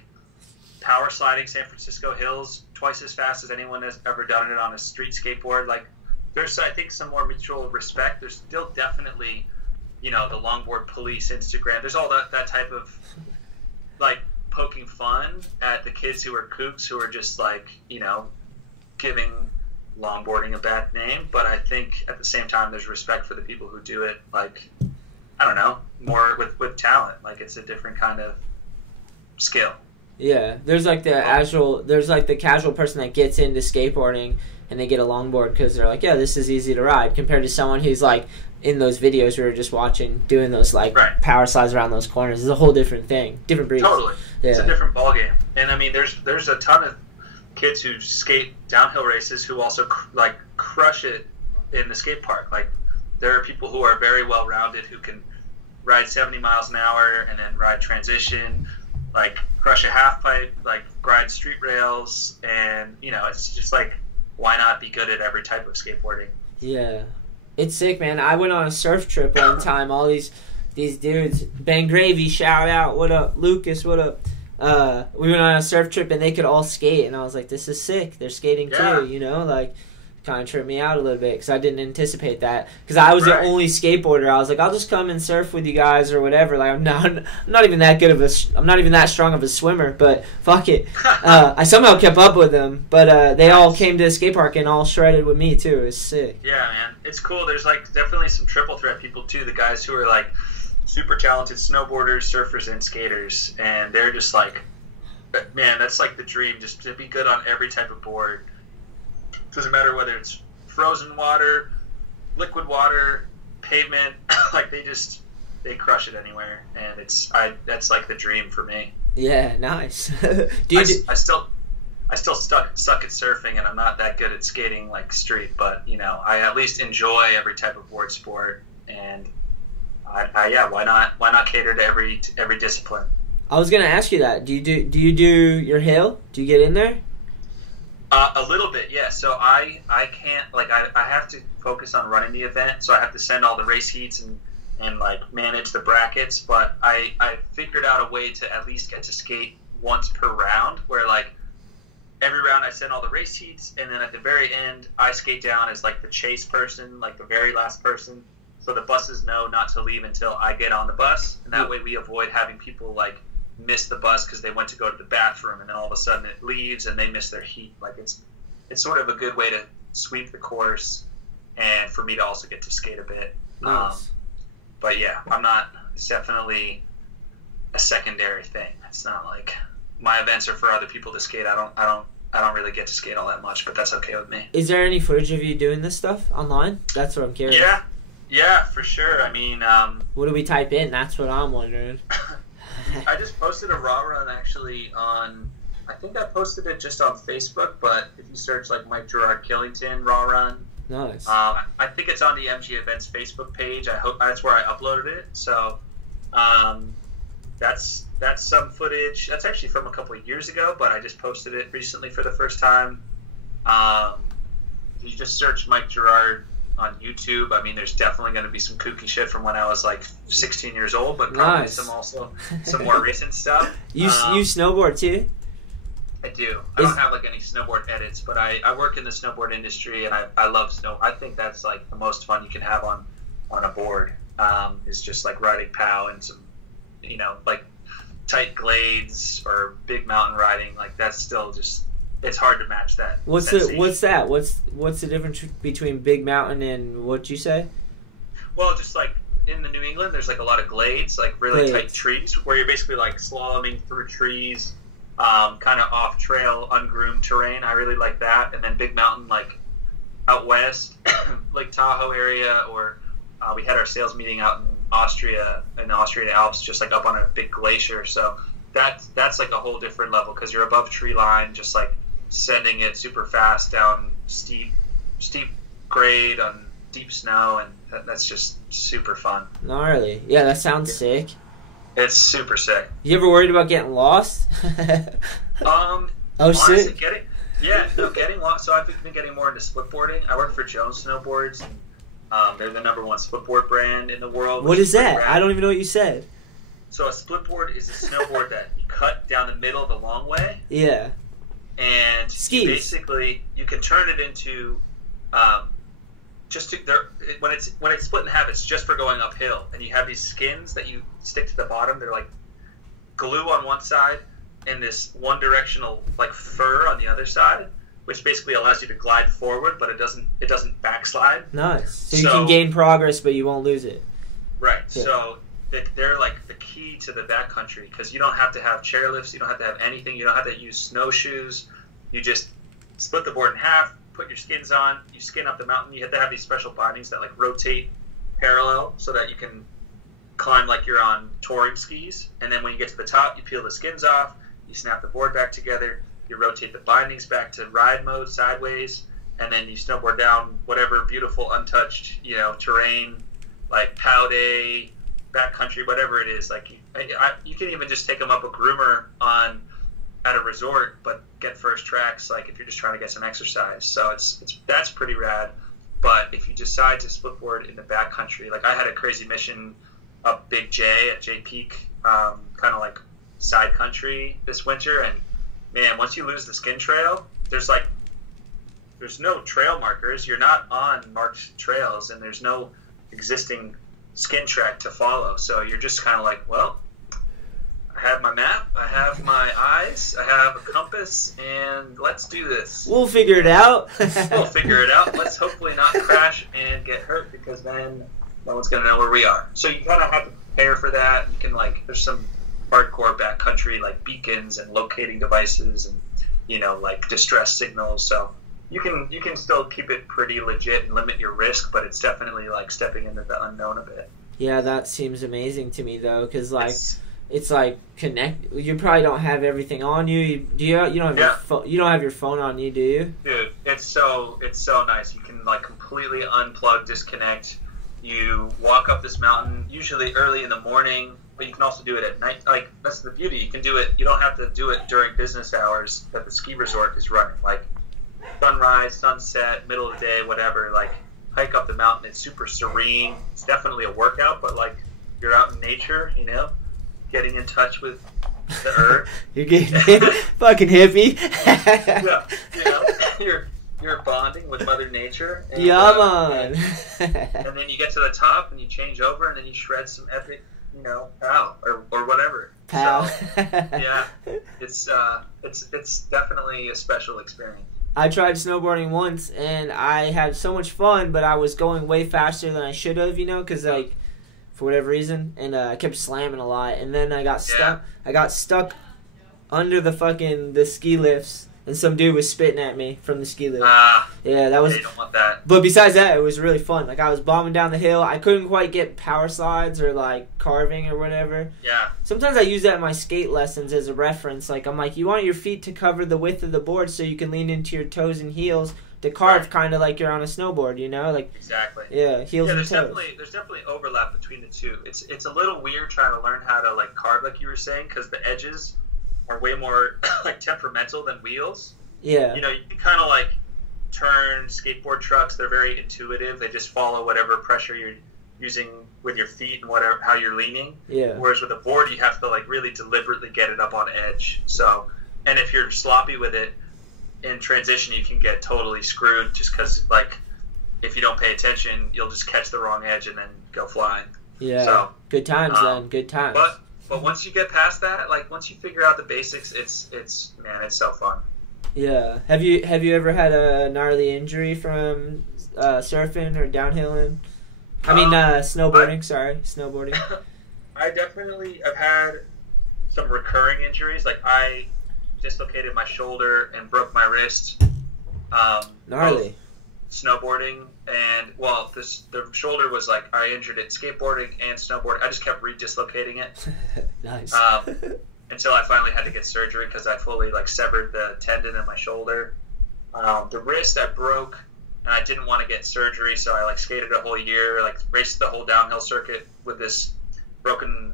power sliding San Francisco hills twice as fast as anyone has ever done it on a street skateboard. Like, there's, I think, some more mutual respect. There's still definitely, the longboard police Instagram. There's all that type of, like, poking fun at the kids who are kooks who are just, like, giving longboarding a bad name. But I think at the same time there's respect for the people who do it, like, I don't know, more with talent. Like, it's a different kind of skill. Yeah, there's like the casual person that gets into skateboarding and they get a longboard because they're like, yeah, this is easy to ride, compared to someone who's like in those videos we were just watching doing those like power slides around those corners. It's a whole different thing, different breed. Totally, yeah. It's a different ballgame. And I mean, there's a ton of kids who skate downhill races who also like crush it in the skate park. Like, there are people who are very well rounded who can ride 70 miles an hour and then ride transition, like crush a half pipe, like ride street rails, and it's just like, why not be good at every type of skateboarding? Yeah, it's sick, man. I went on a surf trip one time. All these dudes, Ben Gravy, shout out, what up, Lucas, what up? We went on a surf trip and they could all skate, and I was like, this is sick. They're skating too, like. Kind of tripped me out a little bit because I didn't anticipate that, because I was the only skateboarder. I was like, I'll just come and surf with you guys or whatever. Like, I'm not even that good of I'm not even that strong of a swimmer, but fuck it. I somehow kept up with them, but they all came to the skate park and all shredded with me too. It was sick. Yeah, man, it's cool. There's like definitely some triple threat people too. The guys who are like super talented snowboarders, surfers, and skaters, and they're just like, man, that's like the dream, just to be good on every type of board. Doesn't matter whether it's frozen water, liquid water, pavement, like they crush it anywhere, and that's like the dream for me. Yeah, nice. I still suck at surfing, and I'm not that good at skating like street, but I at least enjoy every type of board sport, and why not cater to every discipline? I was gonna ask you that. Do you do your hill? Do you get in there? A little bit, yeah. So I can't, like, I have to focus on running the event, so I have to send all the race heats and like manage the brackets, but I figured out a way to at least get to skate once per round, where like every round I send all the race heats, and then at the very end I skate down as like the chase person, like the very last person, so the buses know not to leave until I get on the bus, and that way we avoid having people like miss the bus because they went to go to the bathroom, and then all of a sudden it leaves and they miss their heat. Like, it's sort of a good way to sweep the course and for me to also get to skate a bit. Nice. But yeah, it's definitely a secondary thing. It's not like my events are for other people to skate. I don't really get to skate all that much, but that's okay with me. Is there any footage of you doing this stuff online? That's what I'm curious. Yeah, for sure. I mean, what do we type in? That's what I'm wondering. I just posted a raw run actually on, I think I posted it just on Facebook, but if you search like Mike Girard Killington raw run, nice. I think it's on the MG Events Facebook page. I hope that's where I uploaded it. So that's some footage. That's actually from a couple of years ago, but I just posted it recently for the first time. You just search Mike Girard on YouTube. I mean, there's definitely going to be some kooky shit from when I was like 16 years old, but probably some more recent stuff. You snowboard too? I do. I don't have like any snowboard edits, but I work in the snowboard industry, and I love snow. I think that's like the most fun you can have on a board, is just like riding POW and some, like tight glades or big mountain riding. Like, that's still just, it's hard to match that. What's the difference between big mountain and what you say? Well, just like in the New England, there's like a lot of glades, like really tight trees, where you're basically like slaloming through trees, kind of off trail, ungroomed terrain. I really like that. And then big mountain, like out west, Lake Tahoe area, or we had our sales meeting out in Austria, in the Austrian Alps, just like up on a big glacier. So that's like a whole different level, because you're above tree line, just like sending it super fast down steep steep grade on deep snow, and that's just super fun. Gnarly. Yeah, that sounds sick. It's super sick. You ever worried about getting lost? Honestly, getting lost. So I've been getting more into splitboarding. I work for Jones Snowboards. They're the #1 splitboard brand in the world. What is that? I don't even know what you said. So a splitboard is a snowboard that you cut down the middle the long way. Yeah. And skis. Basically, you can turn it into when it's split in half, it's just for going uphill. And you have these skins that you stick to the bottom. They're like glue on one side and this one directional like fur on the other side, which basically allows you to glide forward, but it doesn't backslide. Nice. So you can gain progress, but you won't lose it. Right. Yeah. So they're like the key to the backcountry, because you don't have to have chairlifts, you don't have to have anything, you don't have to use snowshoes. You just split the board in half, put your skins on, you skin up the mountain. You have to have these special bindings that like rotate parallel so that you can climb like you're on touring skis. And then when you get to the top, you peel the skins off, you snap the board back together, you rotate the bindings back to ride mode sideways, and then you snowboard down whatever beautiful untouched terrain like Powday, backcountry, whatever it is. Like you can even just take them up a groomer at a resort, but get first tracks, like if you're just trying to get some exercise. So that's pretty rad. But if you decide to splitboard in the backcountry, like I had a crazy mission up Big J at J Peak, kind of like side country this winter, and man, once you lose the skin trail, there's no trail markers. You're not on marked trails, and there's no existing skin track to follow. So you're just kind of like, well, I have my map, I have my eyes, I have a compass, and let's do this. We'll figure it out. Let's hopefully not crash and get hurt, because then no one's going to know where we are. So you kind of have to prepare for that. You can there's some hardcore backcountry like beacons and locating devices and like distress signals. So you can still keep it pretty legit and limit your risk, but it's definitely like stepping into the unknown a bit. Yeah, that seems amazing to me though, because it's like connect. You probably don't have everything on you. You don't have your phone on you, do you? Dude, it's so nice. You can like completely unplug, disconnect. You walk up this mountain usually early in the morning, but you can also do it at night. Like that's the beauty. You can do it. You don't have to do it during business hours that the ski resort is running. Like sunrise, sunset, middle of the day, whatever. Like hike up the mountain. It's super serene. It's definitely a workout, but like you're out in nature, getting in touch with the earth. You're getting fucking hippie. Yeah, you're bonding with Mother Nature. And, man. And then you get to the top and you change over and then you shred some epic, pow or whatever. Pow. So, yeah, it's definitely a special experience. I tried snowboarding once and I had so much fun, but I was going way faster than I should have, because for whatever reason, and I kept slamming a lot, and then I got stuck. Yeah. I got stuck under the ski lifts, and some dude was spitting at me from the ski lift. Yeah, that was. You don't want that. But besides that, it was really fun. Like I was bombing down the hill. I couldn't quite get power slides or like carving or whatever. Yeah. Sometimes I use that in my skate lessons as a reference. Like I'm like, you want your feet to cover the width of the board so you can lean into your toes and heels to carve, kind of like you're on a snowboard, like exactly. Yeah, heels and there's toes. There's definitely overlap between the two. It's a little weird trying to learn how to like carve, like you were saying, because the edges are way more like temperamental than wheels. Yeah. You can kind of like turn skateboard trucks. They're very intuitive. They just follow whatever pressure you're using with your feet and whatever how you're leaning. Yeah. Whereas with a board, you have to like really deliberately get it up on edge. So, and if you're sloppy with it in transition, you can get totally screwed just because like if you don't pay attention, you'll just catch the wrong edge and then go flying. Yeah. So good times then. Good times. But once you get past that, like once you figure out the basics, it's so fun. Yeah. Have you ever had a gnarly injury from surfing or downhilling? Snowboarding. Snowboarding. I definitely have had some recurring injuries. Like I dislocated my shoulder and broke my wrist. Gnarly. Snowboarding and the shoulder was like I injured it skateboarding and snowboarding. I just kept redislocating it. Nice. Until I finally had to get surgery because I fully like severed the tendon in my shoulder. The wrist I broke and I didn't want to get surgery, so I like skated a whole year, like raced the whole downhill circuit with this broken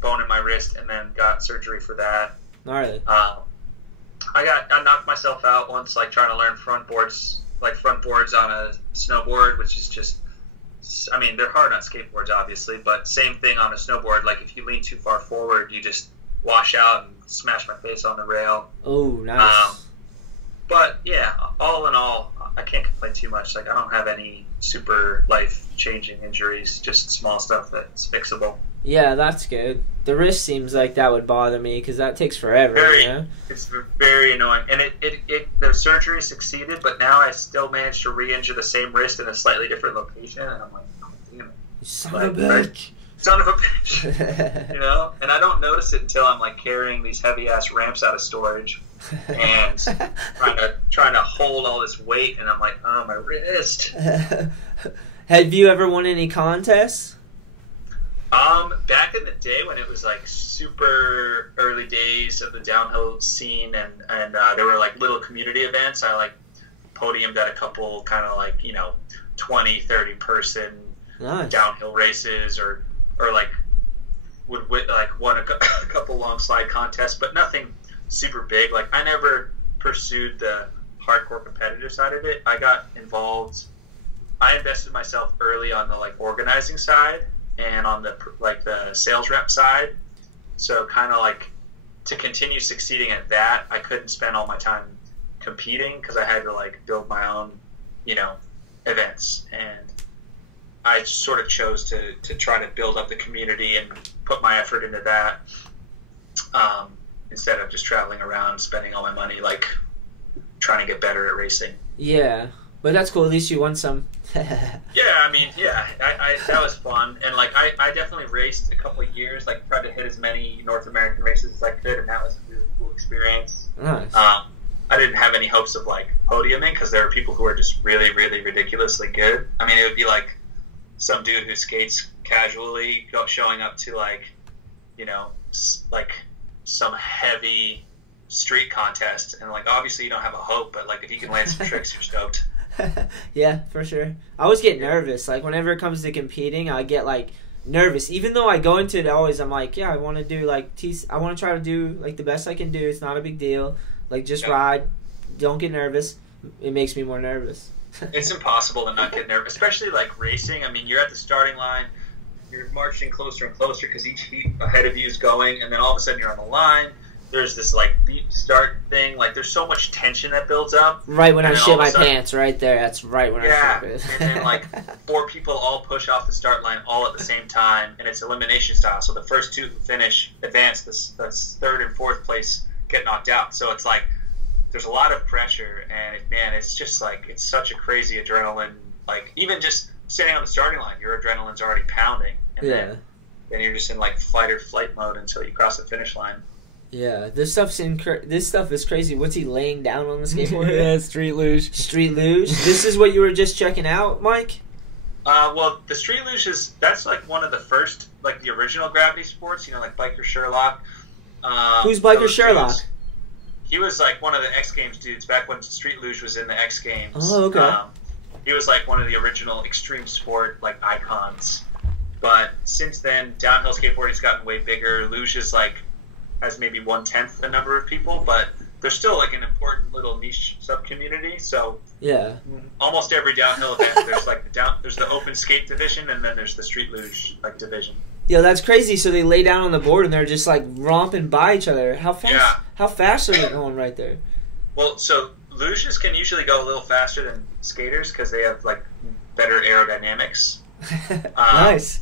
bone in my wrist, and then got surgery for that. Gnarly. I knocked myself out once, like trying to learn front boards on a snowboard, which is just, I mean, they're hard on skateboards, obviously, but same thing on a snowboard. Like if you lean too far forward, you just wash out and smash my face on the rail. Oh, nice. But yeah, all in all, I can't complain too much. Like I don't have any super life-changing injuries, just small stuff that's fixable. Yeah, that's good. The wrist seems like that would bother me because that takes forever. It's very annoying, and the surgery succeeded, but now I still managed to re-injure the same wrist in a slightly different location, and I'm like, oh, damn it. Son of a bitch. Son of a bitch. You know? And I don't notice it until I'm like carrying these heavy ass ramps out of storage and trying to hold all this weight, and I'm like, oh, my wrist. Have you ever won any contests? Back in the day when it was like super early days of the downhill scene, and there were like little community events, I like podiumed at a couple kind of like, 20, 30 person downhill races, or like would like won a couple long slide contests, but nothing super big. Like I never pursued the hardcore competitive side of it. I got involved. I invested myself early on the like organizing side and on the like the sales rep side. So kind of like to continue succeeding at that, I couldn't spend all my time competing because I had to like build my own, events. And I sort of chose to try to build up the community and put my effort into that, instead of just traveling around spending all my money like trying to get better at racing. Yeah, but that's cool. At least you won some. Yeah, I mean, I that was fun, and like I definitely raced a couple of years, like tried to hit as many North American races as I could, and that was a really cool experience. Nice. I didn't have any hopes of like podiuming because there were people who were just really, really ridiculously good. I mean, it would be like some dude who skates casually showing up to like, like some heavy street contest, and like obviously you don't have a hope, but like if you can land some tricks, you're stoked. Yeah, for sure. I always get nervous. Like whenever it comes to competing, I get like nervous. Even though I go into it always, I'm like, yeah, I want to do like I want to try to do like the best I can do. It's not a big deal. Like just ride. Don't get nervous. It makes me more nervous. It's impossible to not get nervous, especially like racing. I mean, you're at the starting line. You're marching closer and closer because each heat ahead of you is going, and then all of a sudden you're on the line. There's this like deep start thing. Like there's so much tension that builds up. Right when I shit my pants, right there. That's right when I shit it. And then like 4 people all push off the start line all at the same time, and it's elimination style. So the first 2 who finish advance. That's 3rd and 4th place get knocked out. So it's like there's a lot of pressure, and man, it's just like it's such a crazy adrenaline. Like even just sitting on the starting line, your adrenaline's already pounding, and then you're just in like fight or flight mode until you cross the finish line. Yeah, this stuff is crazy. What's he laying down on the skateboard? Yeah, street luge. Street luge. This is what you were just checking out, Mike? Well, the street luge that's like one of the first, like the original gravity sports. Like Biker Sherlock. Who's Biker Sherlock? Dudes. He was like one of the X Games dudes back when street luge was in the X Games. Oh, okay. He was like one of the original extreme sport like icons. But since then, downhill skateboarding's gotten way bigger. Luge is like has maybe 1/10 the number of people, but there's still like an important little niche sub community. So yeah, almost every downhill event there's like there's the open skate division, and then there's the street luge like division. Yeah, that's crazy. So they lay down on the board and they're just like romping by each other. How fast? Yeah. How fast are they going right there? Well, so luges can usually go a little faster than skaters because they have like better aerodynamics. Nice.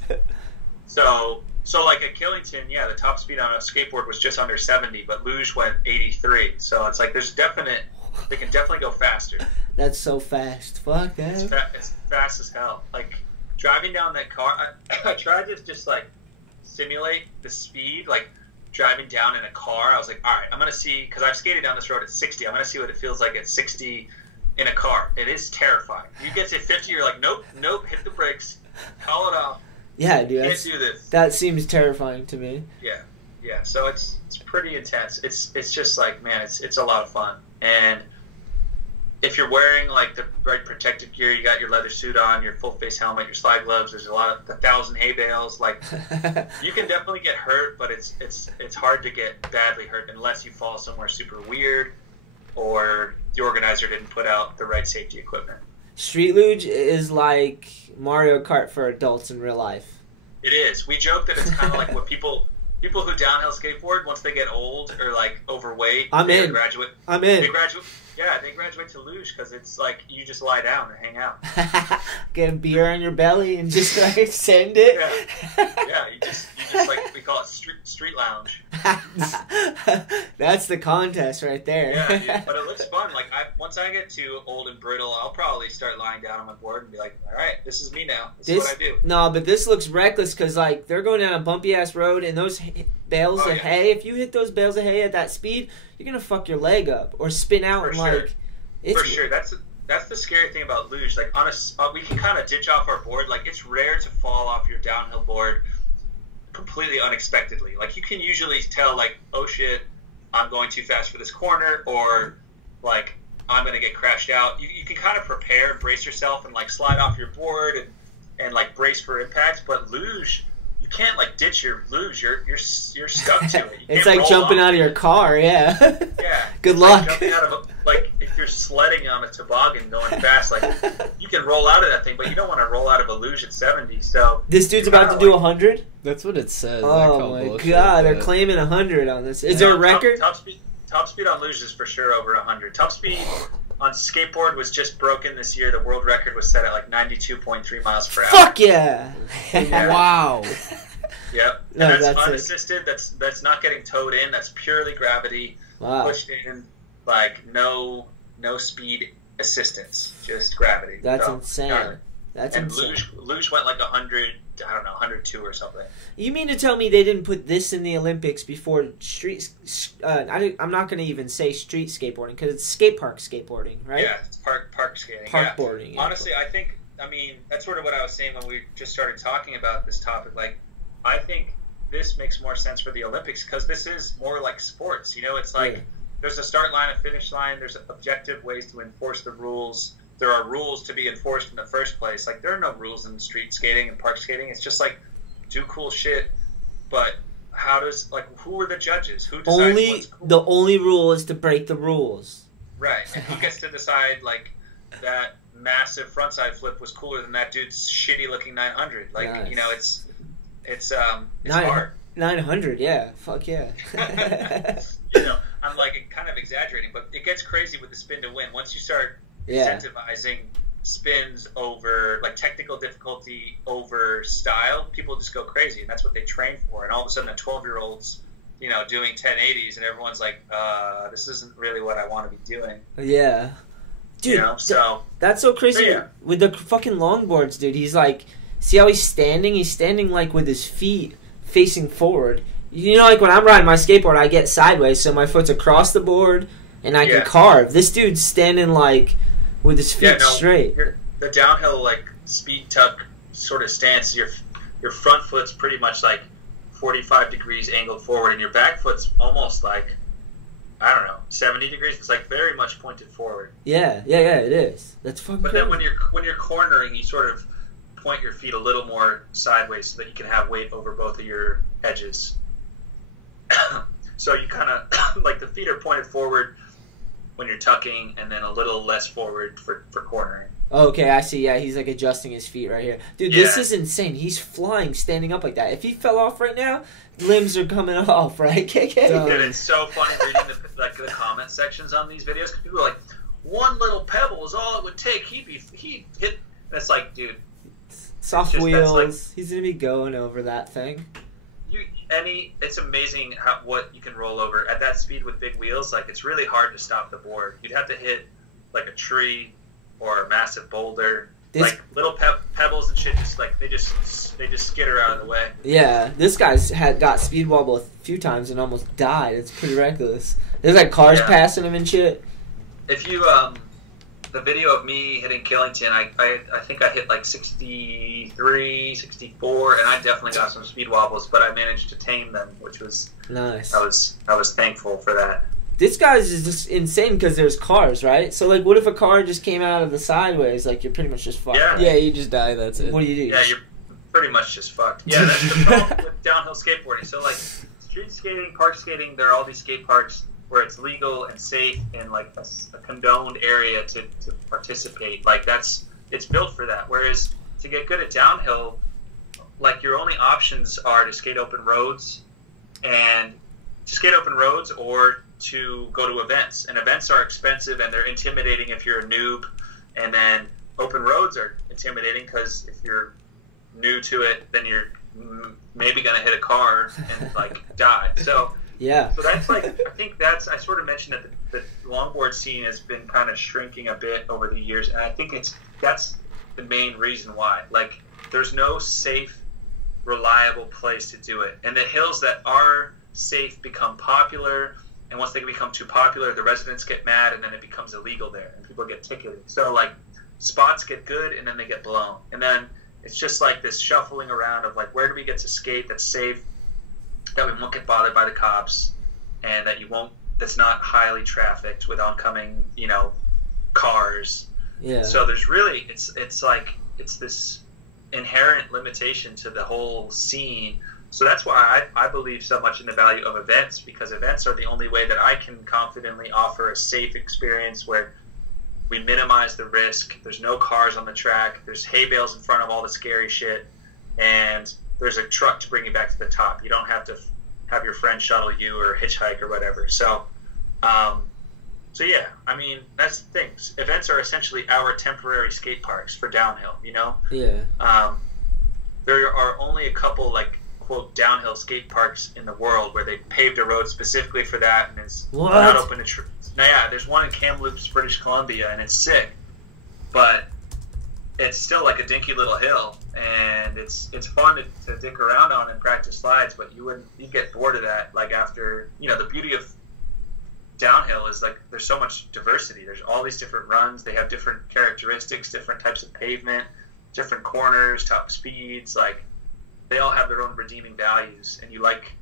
So like at Killington, the top speed on a skateboard was just under 70, but luge went 83. So it's like they can definitely go faster. That's so fast. Fuck that. It's fast as hell. Like driving down that car, I tried to just like simulate the speed, like driving down in a car. I was like, all right, I'm going to see, because I've skated down this road at 60. I'm going to see what it feels like at 60 in a car. It is terrifying. You get to 50, you're like, nope, hit the brakes, call it off. Yeah, dude. Can't do this. That seems terrifying to me. Yeah. So it's pretty intense. It's just like, man, it's a lot of fun. And if you're wearing like the right protective gear, you got your leather suit on, your full face helmet, your slide gloves. There's a lot of 1,000 hay bales. Like you can definitely get hurt, but it's hard to get badly hurt unless you fall somewhere super weird or the organizer didn't put out the right safety equipment. Street luge is like Mario Kart for adults in real life. It is. We joke that it's kind of like what people who downhill skateboard once they get old or like overweight. They graduate to luge because it's like you just lie down and hang out. Get a beer on your belly and just like send it. Yeah. You just like we call it street lounge. That's the contest right there. Yeah, but it looks fun. Like once I get too old and brittle, I'll probably start lying down on my board and be like, all right, this is me now. This is what I do. No, but this looks reckless because like they're going down a bumpy ass road and those bales of hay. If you hit those bales of hay at that speed, you're gonna fuck your leg up or spin out and like. For sure, that's the scary thing about luge. Like we can kind of ditch off our board. Like it's rare to fall off your downhill board completely unexpectedly. Like you can usually tell, like, oh shit, I'm going too fast for this corner, or like I'm gonna get crashed out. You can kind of prepare and brace yourself and like slide off your board and like brace for impact. But luge, you can't like ditch your luge. You're stuck to it. It's like jumping out of your car. Yeah. Yeah. Good luck. Like jumping out of if you're sledding on a toboggan going fast, like you can roll out of that thing, but you don't want to roll out of a luge at 70. So this dude's about to do 100. That's what it says. Oh my god, they're claiming 100 on this. Is there a record? Top speed on luge is for sure over 100. Top speed on skateboard was just broken this year. The world record was set at like 92.3 miles per hour. Fuck yeah! Wow. Yep. No, and that's unassisted. That's not getting towed in. That's purely gravity pushed in. Like no speed assistance, just gravity. That's insane. That's insane. Luge went like 100. I don't know, 102 or something. You mean to tell me they didn't put this in the Olympics before street? I'm not going to even say street skateboarding because it's skate park skateboarding, right? Yeah, it's park skating. Parkboarding. Yeah. Honestly, I mean, that's sort of what I was saying when we just started talking about this topic. Like, I think this makes more sense for the Olympics because this is more like sports. You know, it's like there's a start line, a finish line. There's objective ways to enforce the rules. There are rules to be enforced in the first place. Like, there are no rules in street skating and park skating. It's just like, do cool shit, but how does, like, who are the judges? Who decides what's cool? The only rule is to break the rules. Right, and who gets to decide, like, that massive frontside flip was cooler than that dude's shitty-looking 900? Like, nice. You know, it's hard. 900, yeah. Fuck yeah. You know, I'm, like, kind of exaggerating, but it gets crazy with the spin to win. Once you start incentivizing spins over, like, technical difficulty over style, people just go crazy, and that's what they train for. And all of a sudden, the 12-year-olds, you know, doing 1080s, and everyone's like, this isn't really what I want to be doing. Yeah. Dude, you know, so that's so crazy with the fucking longboards, dude. He's like, see how he's standing? He's standing, like, with his feet facing forward. You know, like, when I'm riding my skateboard, I get sideways, so my foot's across the board, and I can carve. This dude's standing, like, with his feet straight. The downhill, like, speed tuck sort of stance, your front foot's pretty much, like, 45 degrees angled forward, and your back foot's almost, like, I don't know, 70 degrees. It's, like, very much pointed forward. Yeah, it is. That's fucking crazy. Then when you're cornering, you sort of point your feet a little more sideways so that you can have weight over both of your edges. So you kind of, like, the feet are pointed forward when you're tucking, and then a little less forward for cornering. Okay, I see. Yeah, he's, like, adjusting his feet right here. Dude, this is insane. He's flying, standing up like that. If he fell off right now, limbs are coming off, right? KK? Dude, it's so funny reading the comment sections on these videos, because people are like, one little pebble is all it would take. He hit. That's like, dude. Soft wheels. He's going to be going over that thing. It's amazing what you can roll over at that speed with big wheels. Like, it's really hard to stop the board. You'd have to hit, like, a tree or a massive boulder. Like, little pebbles and shit, just like they just skitter out of the way. Yeah, this guy's got speed wobble a few times and almost died. It's pretty reckless. There's, like, cars passing him and shit. If you the video of me hitting Killington, I think I hit like 63, 64, and I definitely got some speed wobbles, but I managed to tame them, which was nice. I was thankful for that. this guy's is just insane because there's cars, right? So, like, what if a car just came out of the sideways? Like, you're pretty much just fucked. Yeah, right? Yeah, you just die. That's it. What do you do? Yeah, you're pretty much just fucked. Yeah, that's the problem with downhill skateboarding. So, like, street skating, park skating, there are all these skate parks where it's legal and safe and, like, a condoned area to participate. Like, it's built for that. Whereas to get good at downhill, like, your only options are to skate open roads or to go to events. And events are expensive and they're intimidating if you're a noob. And then open roads are intimidating because if you're new to it, then you're maybe going to hit a car and, like, die. So yeah. So that's, like, I think I sort of mentioned that the longboard scene has been kind of shrinking a bit over the years. And I think that's the main reason why. Like, there's no safe, reliable place to do it. And the hills that are safe become popular, and once they become too popular, the residents get mad, and then it becomes illegal there, and people get ticketed. So, like, spots get good, and then they get blown. And then it's just, like, this shuffling around of, like, where do we get to skate that's safe, that we won't get bothered by the cops, and that's not highly trafficked with oncoming, cars. Yeah. So there's really, it's like, it's this inherent limitation to the whole scene. So that's why I believe so much in the value of events, because events are the only way that I can confidently offer a safe experience where we minimize the risk. There's no cars on the track. There's hay bales in front of all the scary shit. And there's a truck to bring you back to the top. You don't have to have your friend shuttle you or hitchhike or whatever. So, yeah, I mean, that's the thing. Events are essentially our temporary skate parks for downhill, Yeah. There are only a couple, like, quote, downhill skate parks in the world where they paved a road specifically for that, and it's not open to now, yeah, there's one in Kamloops, British Columbia, and it's sick, but it's still like a dinky little hill, and it's fun to dick around on and practice slides, but you'd get bored of that, like, after, the beauty of downhill is, like, there's so much diversity. There's all these different runs. They have different characteristics, different types of pavement, different corners, top speeds, like, they all have their own redeeming values, and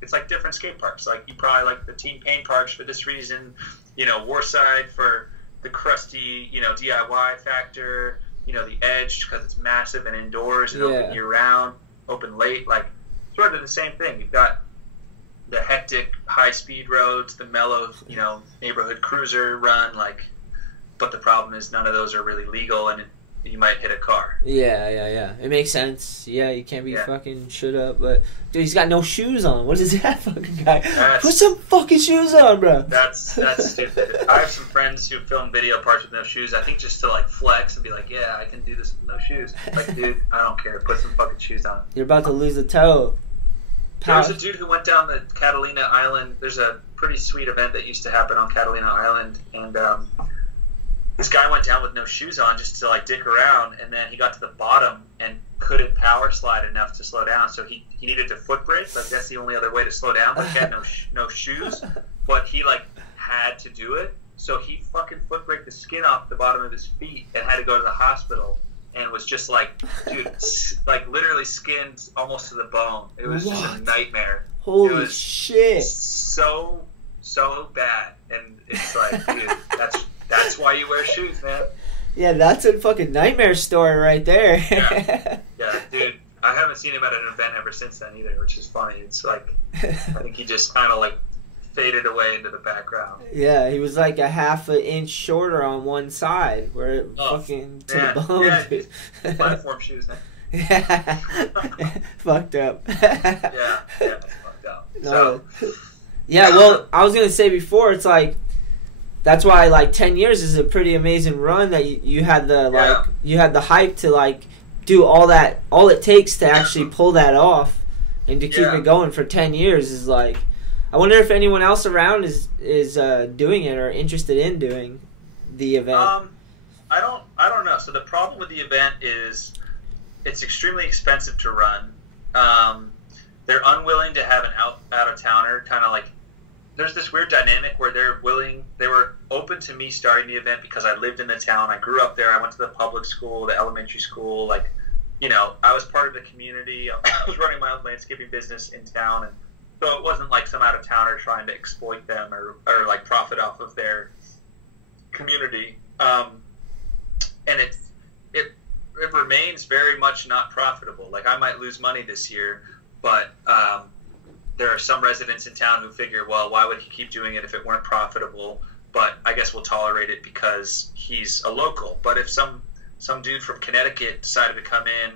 it's like different skate parks. Like, you probably like the Team Pain parks for this reason, Warside for the crusty, DIY factor, the Edge because it's massive and indoors and open year-round, open late, like, sort of the same thing. You've got the hectic high-speed roads, the mellow, neighborhood cruiser run, like, but the problem is none of those are really legal, and you might hit a car. Yeah. It makes sense. Yeah, you can't be fucking shut up. But, dude, he's got no shoes on. What is that fucking guy? Put some fucking shoes on, bro. That's stupid. I have some friends who film video parts with no shoes. I think just to, like, flex and be like, yeah, I can do this with no shoes. Like, dude, I don't care. Put some fucking shoes on. You're about to lose a toe. There was a dude who went down the Catalina Island. There's a pretty sweet event that used to happen on Catalina Island, and this guy went down with no shoes on just to, like, dick around, and then he got to the bottom and couldn't power slide enough to slow down, so he needed to foot brake. Like, that's the only other way to slow down, but he had no shoes, but he, like, had to do it, so he fucking foot braked the skin off the bottom of his feet and had to go to the hospital, and was just like, dude, like, literally skinned almost to the bone. It was just a nightmare. Holy shit. So bad, and it's like, dude, that's why you wear shoes, man. Yeah, that's a fucking nightmare story right there. yeah, dude. I haven't seen him at an event ever since then either, which is funny. It's like, I think he just kind of, like, faded away into the background. Yeah, he was like a half an inch shorter on one side, where it fucking to the bone. Yeah, platform shoes, man. Yeah, fucked up. yeah, fucked up. No. Yeah, well, I was gonna say before, it's like, that's why, like, 10 years is a pretty amazing run that you had you had the hype to, like, do all it takes to actually pull that off and to keep it going for 10 years is, like, I wonder if anyone else around is doing it or interested in doing the event. I don't know. So the problem with the event is it's extremely expensive to run. They're unwilling to have an out-of-towner kind of, like, there's this weird dynamic where they were open to me starting the event because I lived in the town. I grew up there. I went to the public school, the elementary school. Like, I was part of the community. I was running my own landscaping business in town, and So it wasn't like some out-of-towner trying to exploit them or like profit off of their community. And it remains very much not profitable. Like, I might lose money this year, but there are some residents in town who figure, well, why would he keep doing it if it weren't profitable? But I guess we'll tolerate it because he's a local. But if some dude from Connecticut decided to come in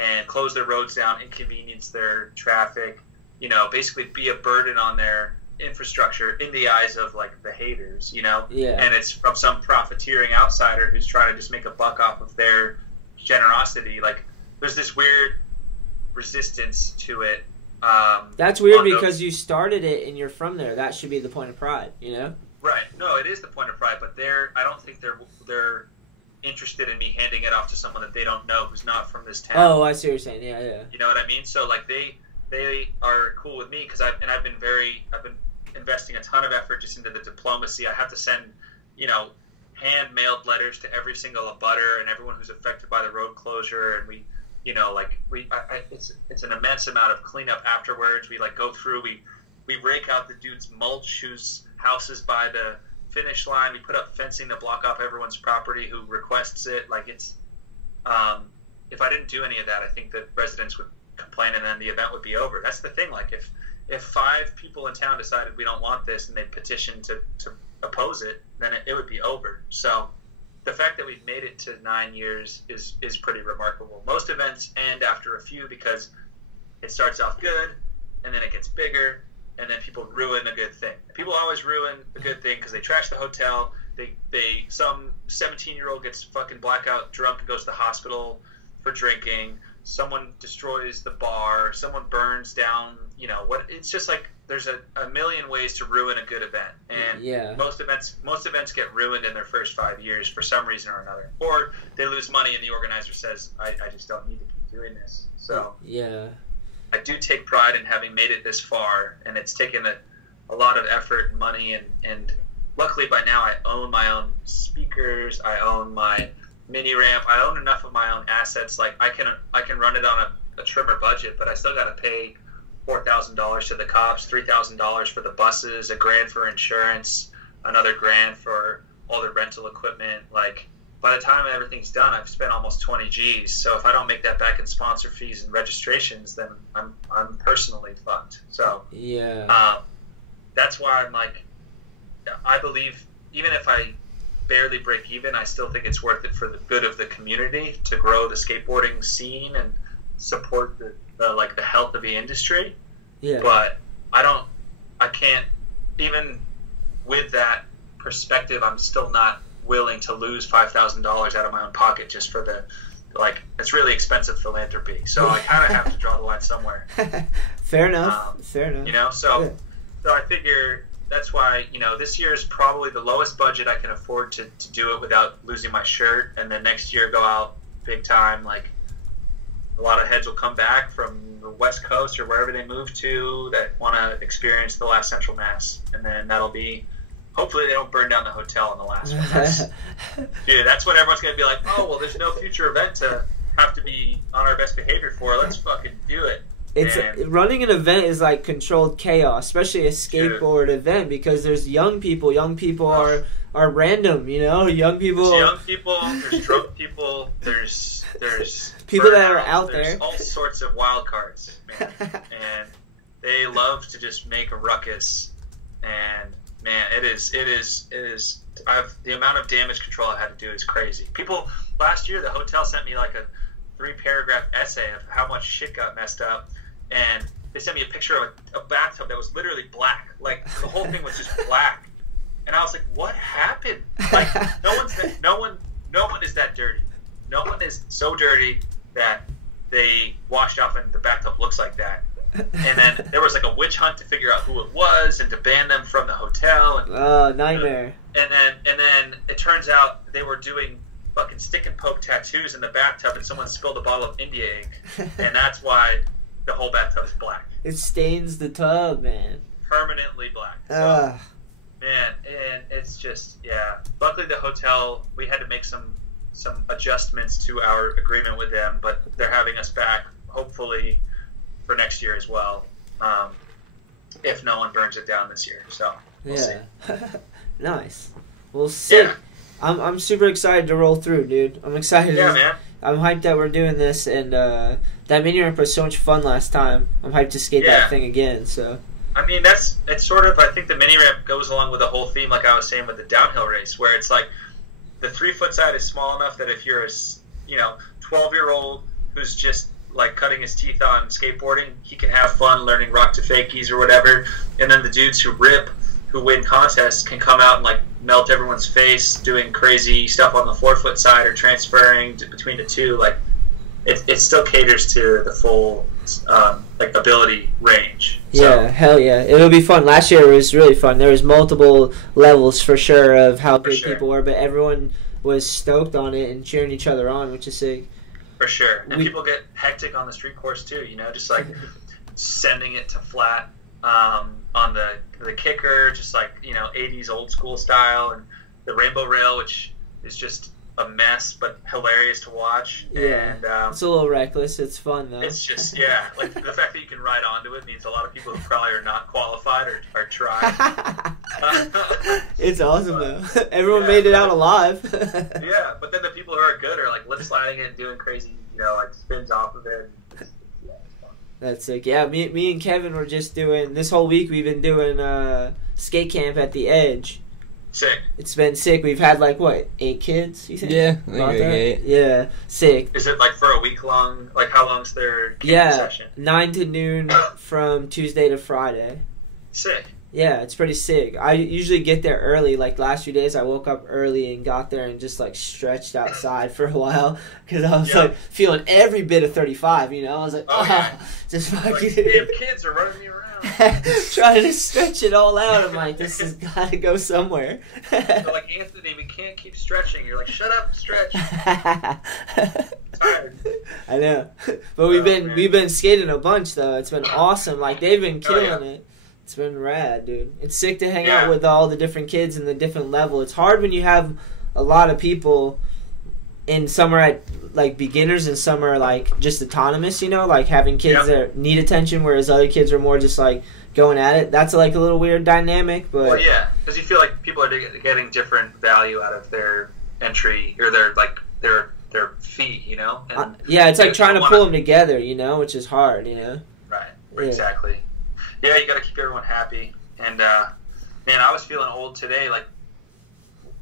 and close their roads down, inconvenience their traffic, you know, basically be a burden on their infrastructure in the eyes of, like, the haters, you know? Yeah. And it's from some profiteering outsider who's trying to just make a buck off of their generosity. Like, there's this weird resistance to it. That's weird because you started it and you're from there. That should be the point of pride, you know? Right. No, it is the point of pride, but I don't think they're interested in me handing it off to someone that they don't know who's not from this town. Oh, I see what you're saying. Yeah, yeah. You know what I mean? So, like, they are cool with me because I've been investing a ton of effort just into the diplomacy. I have to send, you know, hand-mailed letters to every single abutter and everyone who's affected by the road closure, and we, you know, like, it's an immense amount of cleanup afterwards. We, like, go through, we rake out the dude's mulch whose house is by the finish line. We put up fencing to block off everyone's property who requests it. Like, it's, if I didn't do any of that, I think that residents would complain and then the event would be over. That's the thing. Like, if 5 people in town decided we don't want this and they petitioned to oppose it, then it would be over. So the fact that we've made it to 9 years is pretty remarkable. Most events end after a few because it starts off good and then it gets bigger and then people ruin a good thing. People always ruin a good thing because they trash the hotel. Some 17-year-old gets fucking blackout drunk and goes to the hospital for drinking. Someone destroys the bar. Someone burns down. You know what? It's just like there's a million ways to ruin a good event, and most events get ruined in their first 5 years for some reason or another, or they lose money and the organizer says, "I just don't need to keep doing this." So yeah, I do take pride in having made it this far, and it's taken a lot of effort and money, and luckily by now I own my own speakers. I own my mini ramp. I own enough of my own assets. Like, I can run it on a trimmer budget, but I still got to pay $4,000 to the cops, $3,000 for the buses, $1,000 for insurance, another $1,000 for all the rental equipment. Like, by the time everything's done, I've spent almost 20 G's. So if I don't make that back in sponsor fees and registrations, then I'm personally fucked. So that's why I'm like, I believe even if I barely break even, I still think it's worth it for the good of the community to grow the skateboarding scene and support the health of the industry. Yeah. But I can't, even with that perspective, I'm still not willing to lose $5,000 out of my own pocket just for it's really expensive philanthropy. So I kind of have to draw the line somewhere. Fair enough. Fair enough. You know, so I figure that's why, you know, this year is probably the lowest budget I can afford to do it without losing my shirt, and then next year go out big time. Like, a lot of heads will come back from the West Coast or wherever they move to that want to experience the last Central Mass, and then that'll be, hopefully they don't burn down the hotel in the last one. Dude, that's what everyone's going to be like, oh, well, there's no future event to have to be on our best behavior for. Let's fucking do it. Running an event is like controlled chaos, especially a skateboard event, because there's young people. Young people are random, you know. Young people. There's young people. There's drunk people. There's people that are out there. There's all sorts of wild cards, man. And they love to just make a ruckus. And man, it is. The amount of damage control I had to do is crazy. People last year, the hotel sent me like a 3-paragraph essay of how much shit got messed up, and they sent me a picture of a bathtub that was literally black. Like, the whole thing was just black, and I was like, "What happened?" Like, no one is that dirty. No one is so dirty that they washed off and the bathtub looks like that. And then there was like a witch hunt to figure out who it was and to ban them from the hotel. And, nightmare. And then it turns out they were doing fucking stick and poke tattoos in the bathtub, and someone spilled a bottle of India ink, and that's why the whole bathtub is black. It stains the tub, man. Permanently black. So, man, and it's just, luckily the hotel, we had to make some adjustments to our agreement with them, but they're having us back hopefully for next year as well. if no one burns it down this year. So we'll see. Nice. Well, sick. Yeah. I'm super excited to roll through, dude. I'm excited. Yeah, man. I'm hyped that we're doing this, and that mini ramp was so much fun last time. I'm hyped to skate that thing again. So. I mean, it's sort of, I think the mini ramp goes along with the whole theme, like I was saying with the downhill race, where it's like the 3-foot side is small enough that if you're a 12-year-old who's just like cutting his teeth on skateboarding, he can have fun learning rock to fakies or whatever, and then the dudes who win contests can come out and like melt everyone's face doing crazy stuff on the 4-foot side or transferring between the two. Like it still caters to the full like ability range. So. Yeah, hell yeah, it'll be fun. Last year was really fun. There was multiple levels for sure of how good people were, but everyone was stoked on it and cheering each other on, which is sick. For sure. And people get hectic on the street course too, just like sending it to flat on the kicker, just like 80s old school style, and the rainbow rail, which is just a mess but hilarious to watch. Yeah, and it's a little reckless. It's fun though. It's just like the fact that you can ride onto it means a lot of people who probably are not qualified are trying. It's awesome though. Everyone made it out alive. Yeah, but then the people who are good are like lip sliding it and doing crazy, like spins off of it. That's sick. Yeah, me and Kevin were just doing this whole week. We've been doing skate camp at the Edge. Sick. It's been sick. We've had 8 kids, you think? Yeah, I think 8. Yeah, sick. Is it for a week long? Like how long's their camp session? 9 to noon from Tuesday to Friday. Sick. Yeah, it's pretty sick. I usually get there early. Like last few days, I woke up early and got there and just stretched outside for a while because I was feeling every bit of 35. I was like, just fucking. Damn kids are running me around. Trying to stretch it all out. I'm like, this has got to go somewhere. They're like, Anthony, we can't keep stretching. You're like, shut up and stretch. Tired. I know, but we've been skating a bunch though. It's been awesome. Like they've been killing it. It's been rad, dude. It's sick to hang out with all the different kids and the different level. It's hard when you have a lot of people, and some are at beginners and some are just autonomous, having kids that need attention, whereas other kids are more just going at it. That's a little weird dynamic, but well, yeah, because you feel like people are getting different value out of their entry or their fee, And yeah, it's trying to pull them together, which is hard, Right. Exactly. Yeah, you got to keep everyone happy. And, man, I was feeling old today.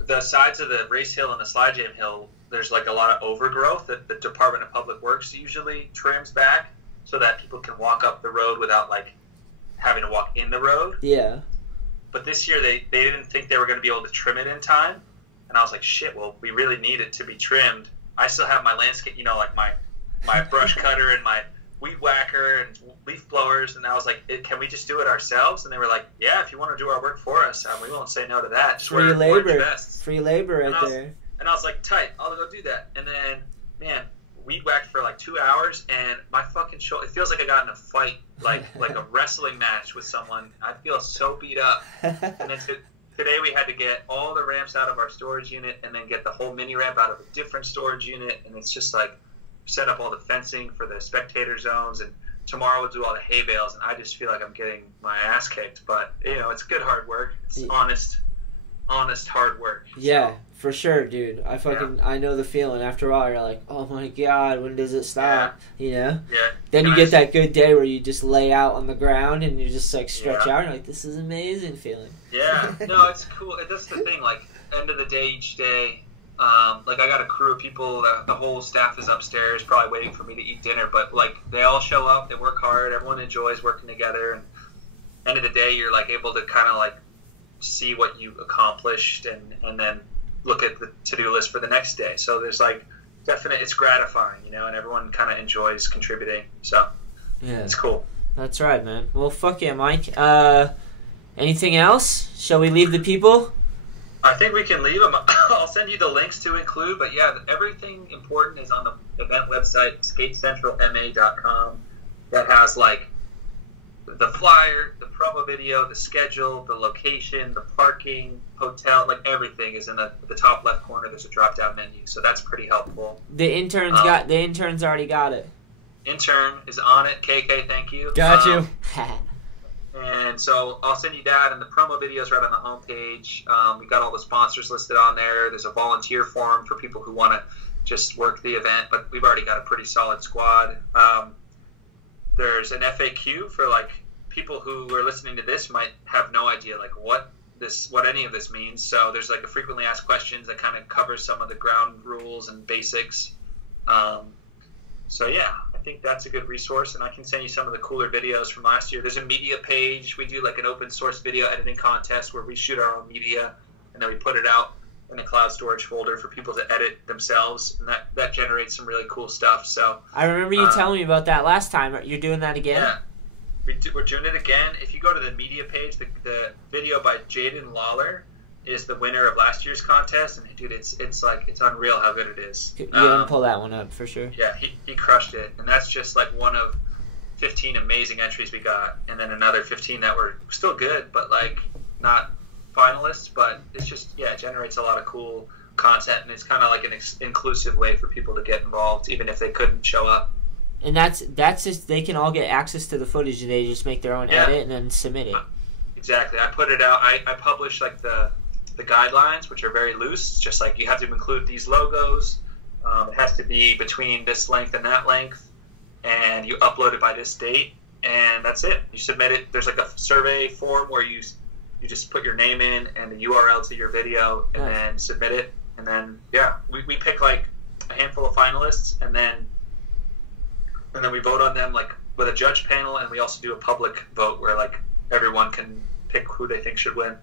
The sides of the race hill and the slide jam hill, there's, a lot of overgrowth that the Department of Public Works usually trims back so that people can walk up the road without, having to walk in the road. Yeah. But this year, they didn't think they were going to be able to trim it in time. And I was like, shit, well, we really need it to be trimmed. I still have my landscape, my brush cutter and my weed whacker and leaf blowers, and I was like, can we just do it ourselves? And they were like, yeah, if you want to do our work for us, we won't say no to that. Just free labor right there. And I was like, tight, I'll go do that. And then, man, weed whacked for 2 hours, and my fucking shoulder, it feels like I got in a fight, like a wrestling match with someone. I feel so beat up. And then today we had to get all the ramps out of our storage unit and then get the whole mini ramp out of a different storage unit, and it's just set up all the fencing for the spectator zones, and tomorrow we'll do all the hay bales, and I just feel like I'm getting my ass kicked, but it's good hard work. It's honest hard work. Yeah, for sure, dude. I know the feeling. After a while you're like, oh my god, when does it stop? Yeah. Then you get that good day where you just lay out on the ground and you just stretch out and you're like, this is amazing feeling. Yeah. No, it's cool. That's the thing, end of the day, each day, I got a crew of people that the whole staff is upstairs probably waiting for me to eat dinner, but they all show up, they work hard, everyone enjoys working together, and end of the day you're able to kind of see what you accomplished and then look at the to-do list for the next day. So there's it's gratifying, and everyone kind of enjoys contributing, so it's cool. That's right, man. Well, fuck yeah, Mike. Anything else? Shall we leave the people? I think we can leave them. I'll send you the links to include, but yeah, everything important is on the event website, skatecentralma.com. That has the flyer, the promo video, the schedule, the location, the parking, hotel, everything is in the top left corner. There's a drop-down menu, so that's pretty helpful. The interns already got it. Intern is on it. KK, thank you. Got you. And so I'll send you that, and the promo videos right on the homepage. We got all the sponsors listed on there. There's a volunteer form for people who want to just work the event, but we've already got a pretty solid squad. There's an FAQ for like people who are listening to this might have no idea like what any of this means. So there's like a frequently asked questions that kind of covers some of the ground rules and basics. So yeah, I think that's a good resource, and I can send you some of the cooler videos from last year. There's a media page. We do like an open source video editing contest where we shoot our own media, and then we put it out in a cloud storage folder for people to edit themselves, and that generates some really cool stuff. So I remember you telling me about that last time. You're doing that again? Yeah, we're doing it again. If you go to the media page, the video by Jaden Lawler is the winner of last year's contest, and dude, it's unreal how good it is. You can pull that one up for sure. Yeah, he crushed it, and that's just like one of 15 amazing entries we got, and then another 15 that were still good, but like not finalists. But it's just it generates a lot of cool content, and it's kind of like an inclusive way for people to get involved, even if they couldn't show up. And that's just, they can all get access to the footage. They just make their own edit and then submit it. Exactly. I put it out. I publish like the guidelines, which are very loose. It's just like you have to include these logos. It has to be between this length and that length, and you upload it by this date, and that's it. You submit it. There's like a survey form where you just put your name in and the URL to your video, and then submit it. And then we pick like a handful of finalists, and then we vote on them like with a judge panel, and we also do a public vote where like everyone can pick who they think should win.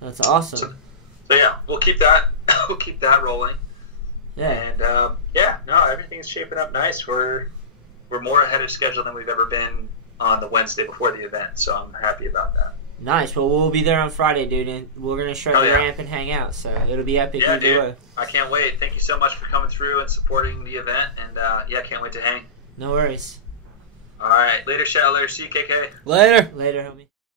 That's awesome. So yeah, we'll keep that rolling. Yeah. And everything's shaping up nice. We're more ahead of schedule than we've ever been on the Wednesday before the event, so I'm happy about that. Nice. Well, we'll be there on Friday, dude, and we're gonna shred the ramp and hang out. So it'll be epic. Yeah, dude. I can't wait. Thank you so much for coming through and supporting the event, and I can't wait to hang. No worries. All right, later, Shetler. See you, KK. Later, homie.